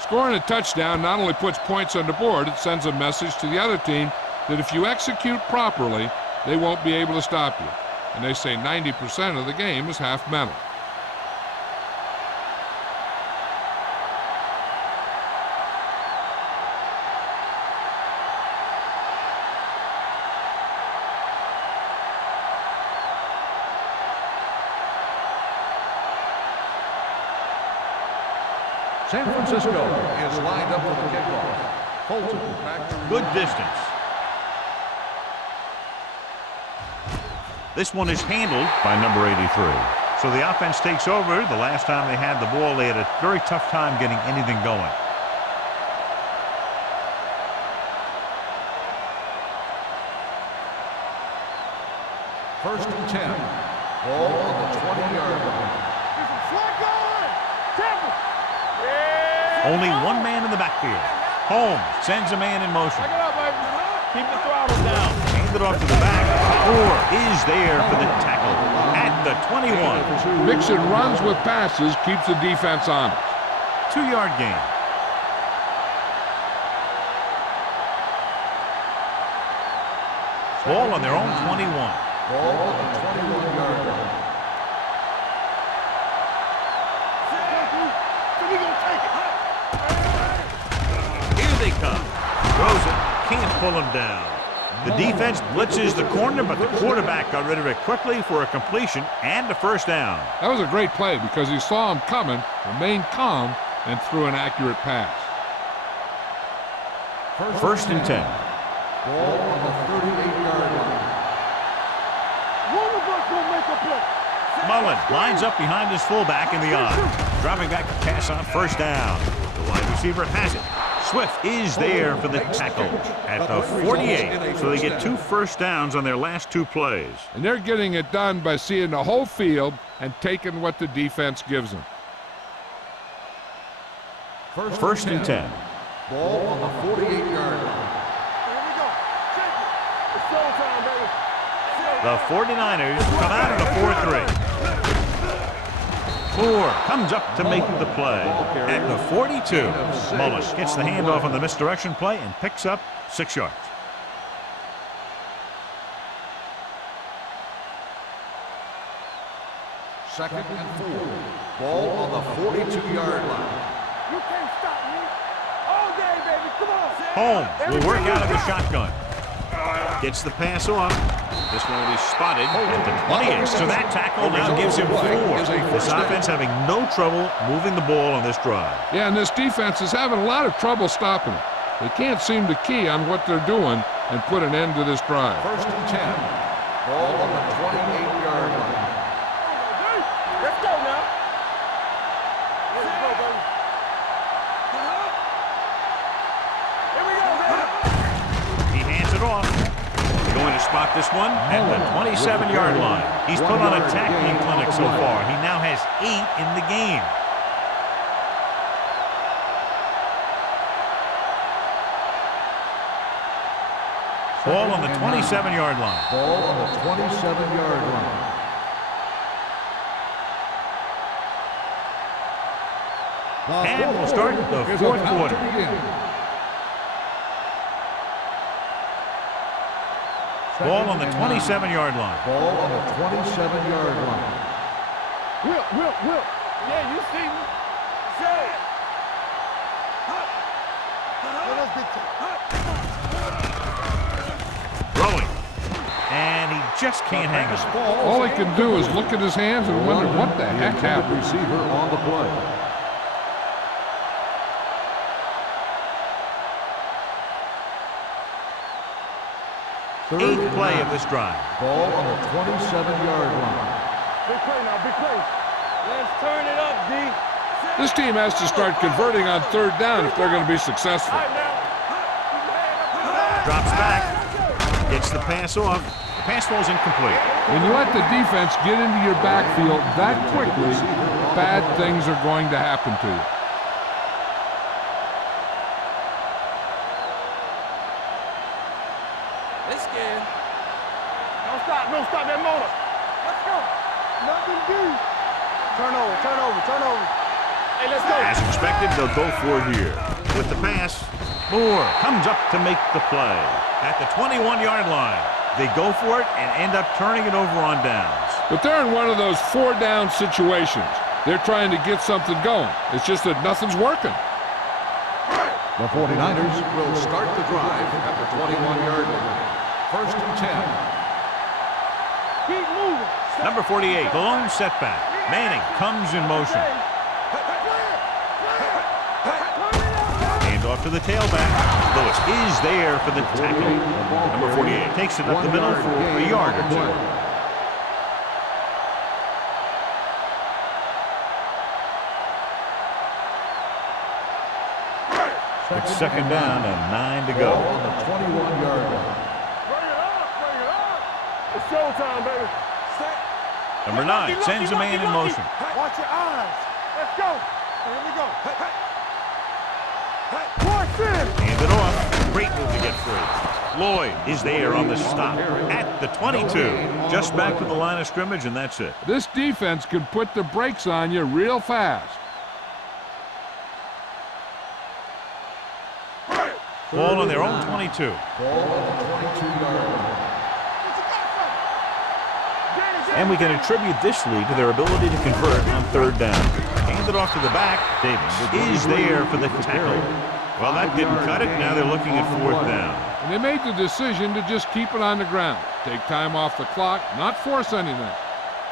Scoring a touchdown not only puts points on the board, it sends a message to the other team that if you execute properly, they won't be able to stop you. And they say 90% of the game is half mental. San Francisco is lined up for the kickoff. Fulton back to Good distance. This one is handled by number 83. So the offense takes over. The last time they had the ball, they had a very tough time getting anything going. First and 10. Ball on the 20-yard line. Get some slack going. Temple. Only one man in the backfield. Holmes sends a man in motion. Back it up, baby. Keep the throttle down. Hand it off to the back. Moore is there for the tackle at the 21. Mixing runs with passes keeps the defense honest. 2-yard gain. Ball on their own 21. Ball on the 21-yard line. Here they come. Throws it. Can't pull him down. The defense blitzes the corner, but the quarterback got rid of it quickly for a completion and a first down. That was a great play because he saw him coming, remained calm, and threw an accurate pass. First and 10. Ball on the 38-yard line. One of us will make a play. Mullen lines up behind his fullback in the I. Dropping back to pass on first down. The wide receiver has it. Swift is there for the tackle at the 48. So they get 2 first downs on their last 2 plays. And they're getting it done by seeing the whole field and taking what the defense gives them. First and 10. Ball on the 48-yard line. Here we go. Check it. It's showtime, baby. The 49ers come out in a 4-3. Moore comes up to make the play at the 42. Mullis gets the handoff on the misdirection play and picks up 6 yards. Second and 4. Ball on the 42-yard line. You can't stop me. All day, baby. Come on. Home will work out of the shotgun. Gets the pass off. This one will be spotted at the 28. So that tackle now gives him 4. This offense having no trouble moving the ball on this drive. Yeah, and this defense is having a lot of trouble stopping it. They can't seem to key on what they're doing and put an end to this drive. First and 10. Ball on the 28-yard line. Let's go now. Let's go, baby. Here we go, baby. He hands it off. They're going to spot this one at the 27-yard line. He's put on a tackling clinic so far. He now has 8 in the game. Ball on the 27-yard line. Ball on the 27-yard line. And we'll start the 4th quarter. Ball on the 27-yard line. Ball on the 27-yard line. Whip. Yeah, you see me. Say it. Throwing. And he just can't hang on. All he can do is look at his hands and wonder what the heck happened. Receiver on the play. Eighth play of this drive. Ball on the 27-yard line. Big play now, big play. Let's turn it up, D. This team has to start converting on 3rd down if they're going to be successful. All right, now. Drops back. Gets the pass off. The pass ball's incomplete. When you let the defense get into your backfield that quickly, bad things are going to happen to you. This game. Don't stop that motor. Let's go. Nothing do. Turn over. Hey, let's go. As expected, they'll go for it here. With the pass, Moore comes up to make the play. At the 21-yard line, they go for it and end up turning it over on downs. But they're in one of those 4-down situations. They're trying to get something going. It's just that nothing's working. The 49ers will start the drive at the 21-yard line. First and 10. Keep moving. Number 48, the lone setback. Manning comes in motion. Hand off to the tailback. Lewis is there for the tackle. Number 48 takes it up the middle for a yard or 2. It's 2nd down and 9 to go. Ball on the 21-yard line. Bring it up. It's showtime, baby. Number 9 sends a man in motion. Watch your eyes. Let's go. Here we go. Watch this. Hand it off. Great move to get free. Lloyd is there on the stop at the 22. Just back to the line of scrimmage, and that's it. This defense can put the brakes on you real fast. Ball on their own 22. Ball on the 22-yard line. And we can attribute this lead to their ability to convert on 3rd down. Hand it off to the back. Davis is there for the tackle. Well, that didn't cut it. Now they're looking at 4th down. And they made the decision to just keep it on the ground. Take time off the clock, not force anything.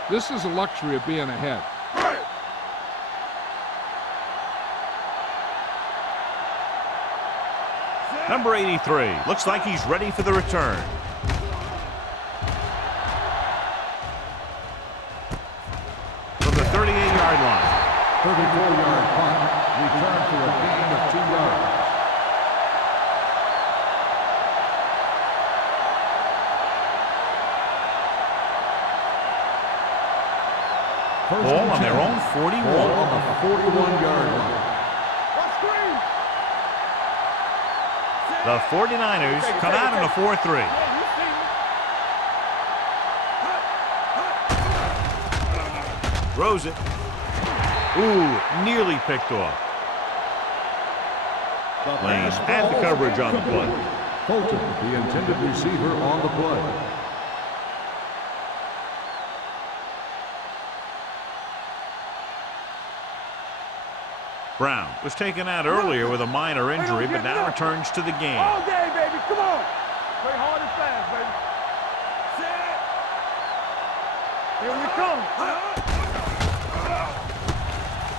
This is a luxury of being ahead. Number 83 looks like he's ready for the return. From the 38-yard line. 34-yard punt. Return for a gain of 2 yards. on their own 41. Ball on the 41-yard line. The 49ers come out in a 4-3. Throws it. Ooh, nearly picked off. Lane had the coverage on the play. Fulton, the intended receiver on the play. Brown was taken out earlier with a minor injury, but now returns to the game. All day, baby. Come on. Play hard and fast, baby. Here we come.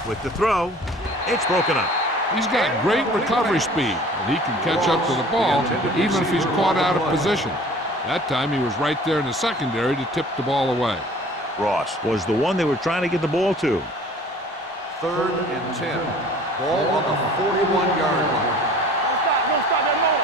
With the throw, it's broken up. He's got great recovery speed, and he can catch up to the ball even if he's caught out of position. That time he was right there in the secondary to tip the ball away. Ross was the one they were trying to get the ball to. 3rd and 10. Ball on the 41-yard line. Don't stop that ball.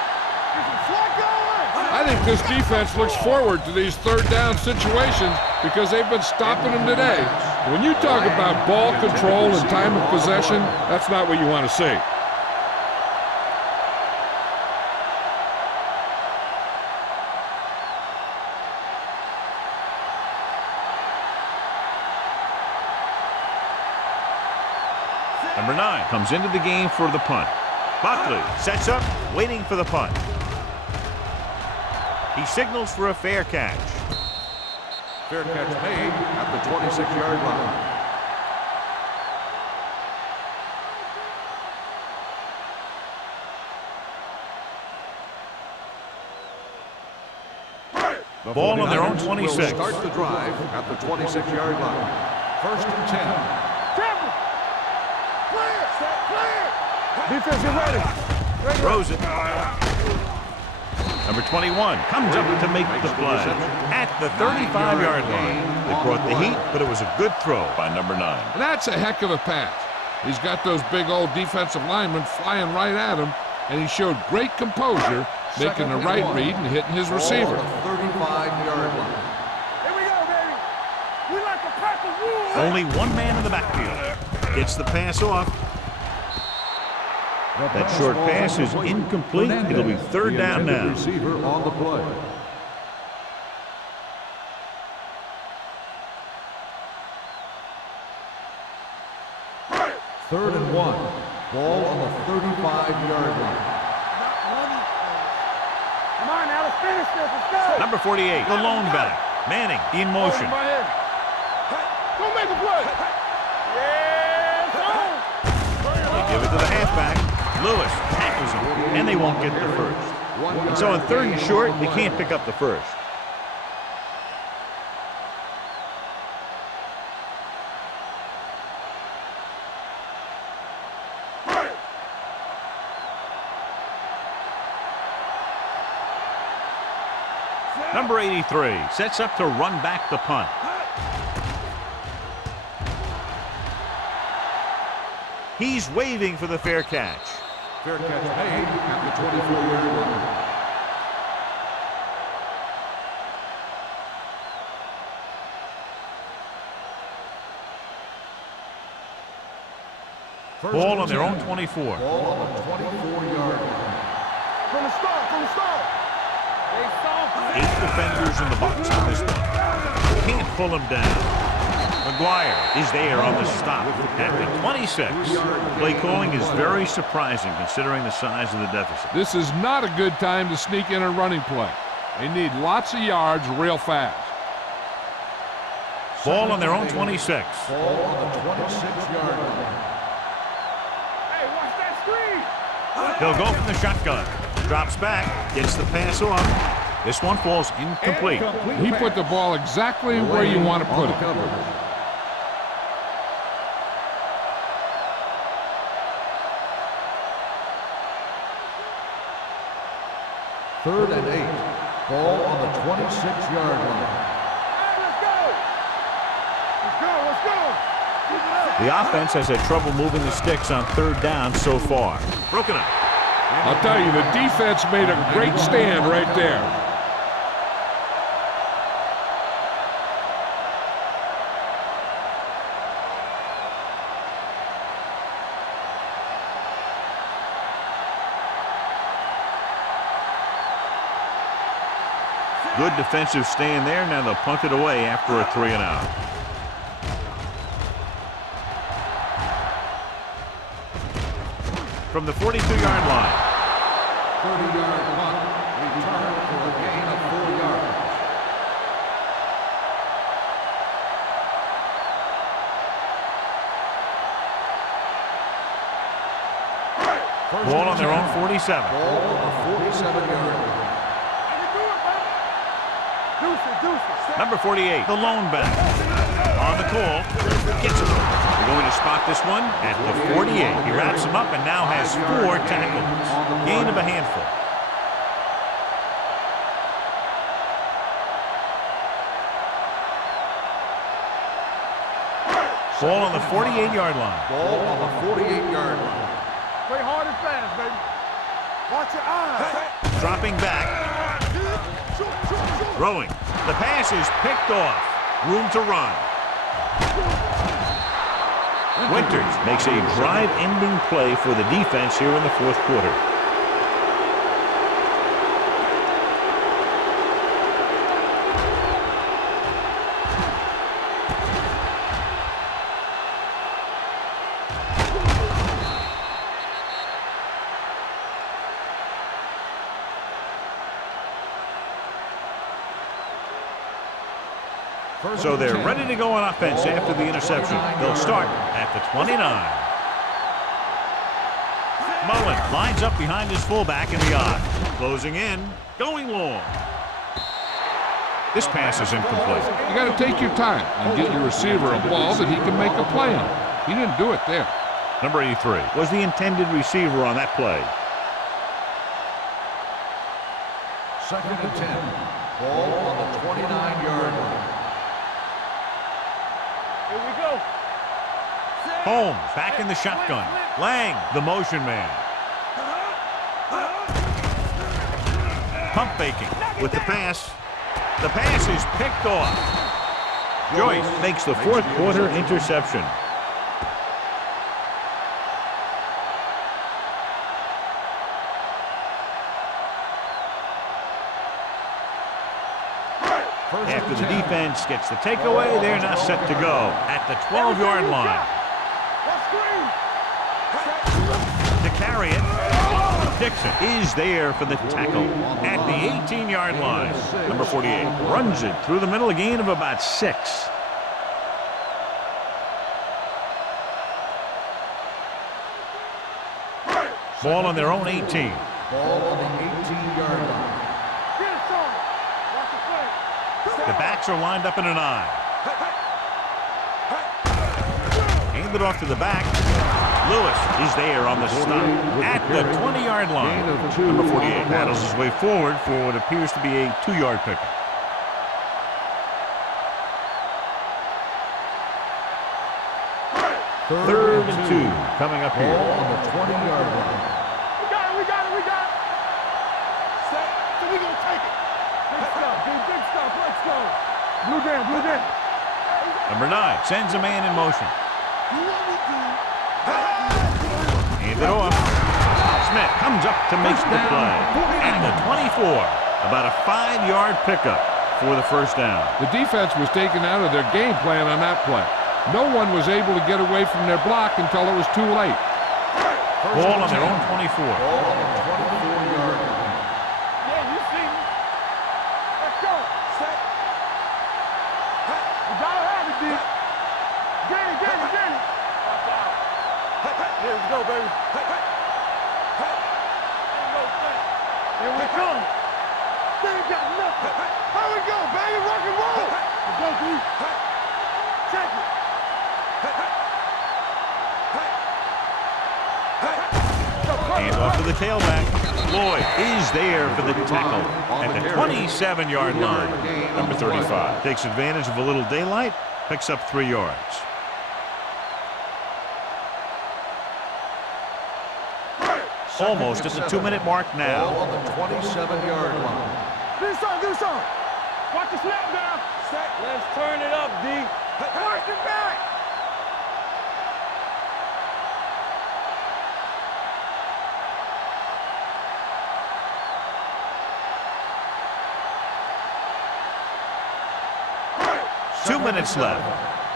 Get some slack going. I think this defense looks forward to these third down situations because they've been stopping them today. When you talk about ball control and time of possession, that's not what you want to see. Number 9 comes into the game for the punt. Buckley sets up, waiting for the punt. He signals for a fair catch. Fair catch made at the 26-yard line. The Ball on their own 49ers 26. will start the drive at the 26-yard line. 1st and 10. Defense, get ready. Throws it. Number 21 comes up to make the play at the 35-yard line. They brought the heat, but it was a good throw by number 9. And that's a heck of a pass. He's got those big old defensive linemen flying right at him, and he showed great composure, making the right read and hitting his receiver. Ball on the 35-yard line. Here we go, baby. We like a pack of wolves. Only one man in the backfield. Gets the pass off. That short pass is incomplete. It'll be 3rd down now. Receiver on the play. Third and 1. Ball on the 35-yard line. Come on now, let's finish this. Let's go. Number 48, the lone back. Manning in motion. Go make a play. Yeah, They give it to the halfback. Lewis tackles him, and they won't get the first. And so on 3rd and short, they can't pick up the first. Number 83 sets up to run back the punt. He's waving for the fair catch. Fair catch made at the 24-yard line. Ball on their own 24. Ball on the 24-yard line. From the start. 8 defenders in the box on this one. Can't pull him down. McGuire is there on the stop at the 26. Play calling is very surprising considering the size of the deficit. This is not a good time to sneak in a running play. They need lots of yards real fast. Ball on their own 26. Ball on the 26-yard line. Hey, watch that screen. He'll go from the shotgun. Drops back, gets the pass off. This one falls incomplete. He put the ball exactly where you want to put it. Third and 8. Ball on the 26-yard line. Hey, let's go. The offense has had trouble moving the sticks on 3rd down so far. Broken up. I'll tell you, the defense made a great stand right there. Good defensive stand there. Now they'll punt it away after a 3-and-out. From the 42-yard line. 30-yard punt. Return for a gain of 4 yards. Ball on their own 47. Ball on the 47-yard line. Number 48, the lone back. On the call, gets him. They're going to spot this one at the 48. He wraps him up and now has 4 tackles. Gain of a handful. Ball on the 48-yard line. Ball on the 48-yard line. Play hard and fast, baby. Watch your eyes. Dropping back. Throwing. The pass is picked off. Room to run. Winters makes a drive-ending play for the defense here in the fourth quarter. So they're ready to go on offense after the interception. They'll start at the 29. Mullen lines up behind his fullback in the I. Closing in, going long. This pass is incomplete. You got to take your time and get your receiver a ball that he can make a play on. He didn't do it there. Number 83 was the intended receiver on that play. 2nd and 10. Ball on the 29-yard line. Here we go. Holmes back in the shotgun. Lang, the motion man. Pump faking with the pass. The pass is picked off. Joyce makes the fourth quarter interception. After the defense gets the takeaway, they're now set to go at the 12-yard line. To carry it, Dixon is there for the tackle at the 18-yard line. Number 48 runs it through the middle, a gain of about 6. Ball on their own 18. Ball on the 18-yard line. The backs are lined up in an I. Hand it off to the back. Lewis is there on the stop at the 20-yard line. Number 48 battles his way forward for what appears to be a 2-yard pickup. Third and 2 coming up here. Ball on the 20-yard line. We got it. Set. So we gonna take it. Big stuff, dude. Big stuff. Let's go. Blue down. Number 9 sends a man in motion. Hand it off. Smith comes up to make the play at the 24. About a 5-yard pickup for the first down. The defense was taken out of their game plan on that play. No one was able to get away from their block until it was too late. Ball on their own 24. Ball on the 24-yard line. Yeah, you see me. Let's go. Set. You gotta have it, D. Get it. Watch out. Here we go, baby. Here we come. They ain't got nothing. Here we go, baby. Rock and roll. Let's go, D. Check it. Hand off to the tailback. Lloyd is there for the tackle at the 27-yard line. Number 35 takes advantage of a little daylight, picks up 3 yards. Almost at the 2-minute mark Ball now. on the 27-yard line. Do something. Watch the snap down. Set. Let's turn it up, D. March it back. 2 minutes left.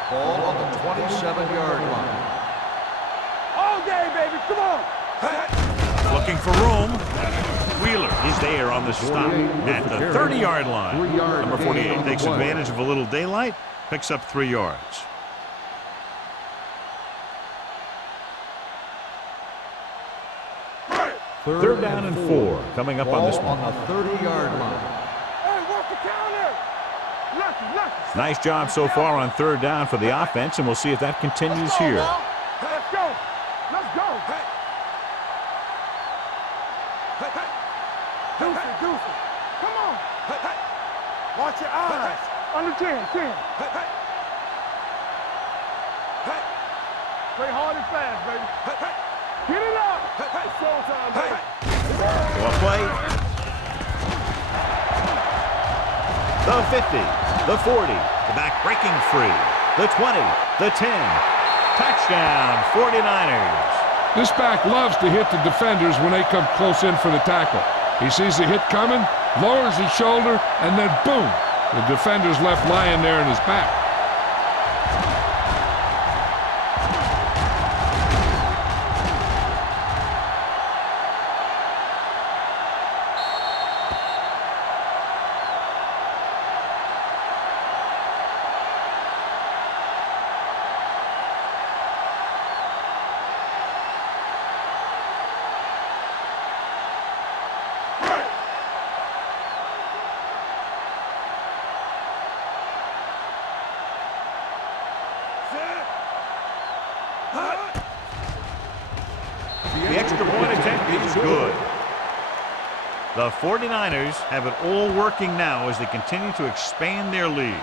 Ball on the 27-yard line. All day, baby. Come on. Looking for room. Wheeler is there on the stop at the 30-yard line. 3-yard Number gain 48 on the takes play. advantage of a little daylight, picks up 3 yards. Third down and 4 coming up on this Ball one. on the 30-yard line. Hey, work the counter. Lucky. Nice job so far on third down for the offense, and we'll see if that continues Let's go here. now. Let's go. Let's go. Deuce. Come on. Watch your eyes. Under 10. Play hard and fast, baby. Get it up. It's showtime, baby. Well played. The 50, the 40, the back breaking free, the 20, the 10. Touchdown, 49ers. This back loves to hit the defenders when they come close in for the tackle. He sees the hit coming, lowers his shoulder, and then boom, the defender's left lying there in his back. The extra point attempt is good. The 49ers have it all working now as they continue to expand their lead.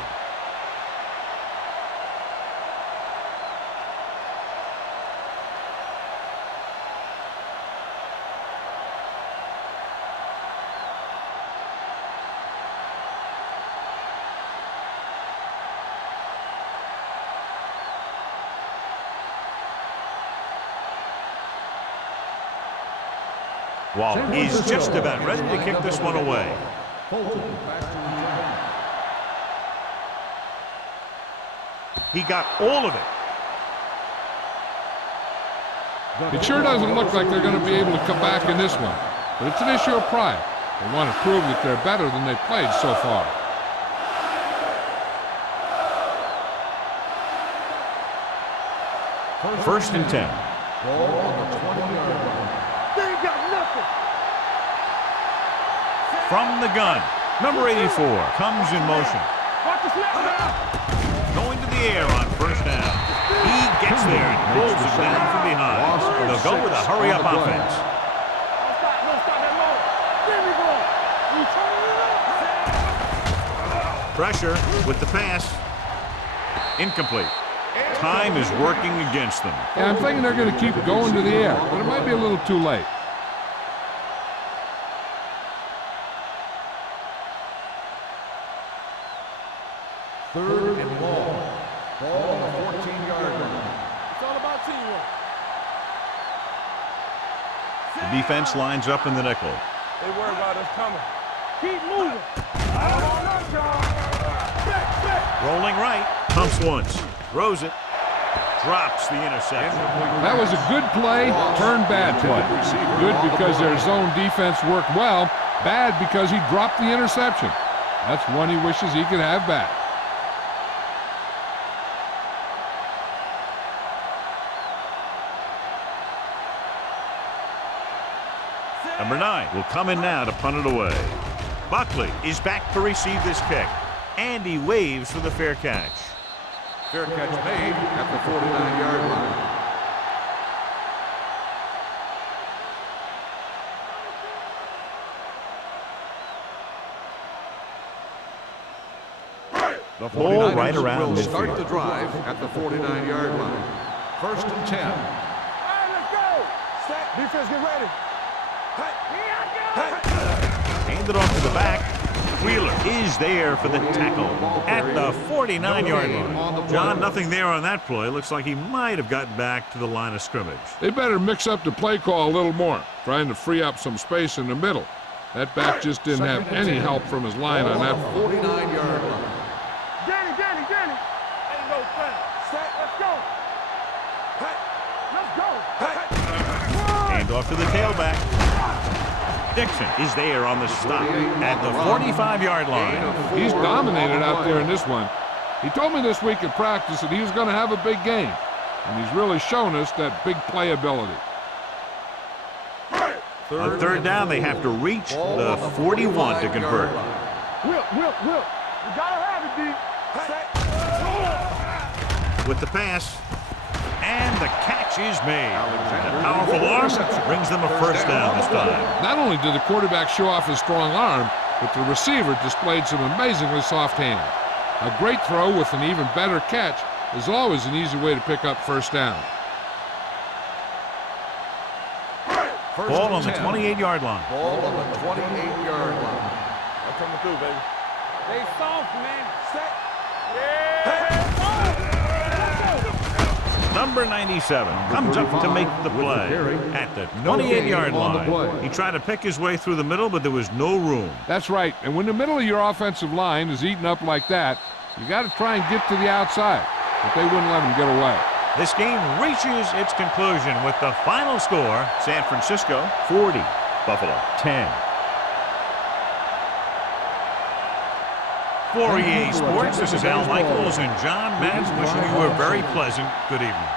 Waller is just about ready to kick this one away. He got all of it. It sure doesn't look like they're going to be able to come back in this one, but it's an issue of pride. They want to prove that they're better than they've played so far. First and 10. Ball on the 20-yard line. They ain't got nothing. From the gun, number 84 comes in motion. Watch the snap now. Going to the air on first down. He gets there and pulls him down from behind. They'll go with a hurry-up offense. Don't stop that long. There we go. You turn it up. Pressure with the pass. Incomplete. Time is working against them. Yeah, I'm thinking they're going to keep going to the air, but it might be a little too late. Third and long. Ball on the 14-yard line. It's all about teamwork. The defense lines up in the nickel. They worry about us coming. Keep moving. Hold on, John. Back. Rolling right. Pumps once. Throws it. Drops the interception. That was a good play, turned bad play. Good because their zone defense worked well, bad because he dropped the interception. That's one he wishes he could have back. Number 9 will come in now to punt it away. Buckley is back to receive this kick. And he waves for the fair catch. Fair catch made at the 49-yard line. The Ball 49ers right around will start midfield. the drive at the 49-yard line. First and 10. All right, let's go. Set. Defense, get ready. Hand it off to the back. Wheeler is there for the tackle at the 49-yard line. John, nothing there on that play. Looks like he might have gotten back to the line of scrimmage. They better mix up the play call a little more, trying to free up some space in the middle. That back just didn't have any help from his line on that. 49-yard line. Danny. Handoff to the tailback. Dixon is there on the stop at the 45-yard line. He's dominated out there in this one. He told me this week at practice that he was going to have a big game, and he's really shown us that big playability. On third down, they have to reach the 41 to convert. Will. You gotta have it, D. With the pass, and the catch is made. A powerful arm brings them a first down this time. Not only did the quarterback show off his strong arm, but the receiver displayed some amazingly soft hands. A great throw with an even better catch is always an easy way to pick up first down. Ball on the 28-yard line. Ball on the 28-yard line. I'm coming through, baby. Stay soft, man. Set. Number 97 comes up to make the play at the 28-yard line. He tried to pick his way through the middle, but there was no room. That's right, and when the middle of your offensive line is eaten up like that, you got to try and get to the outside, but they wouldn't let him get away. This game reaches its conclusion with the final score, San Francisco 40, Buffalo 10. For EA Sports, this is Al Michaels and John Madden wishing you a very pleasant good evening.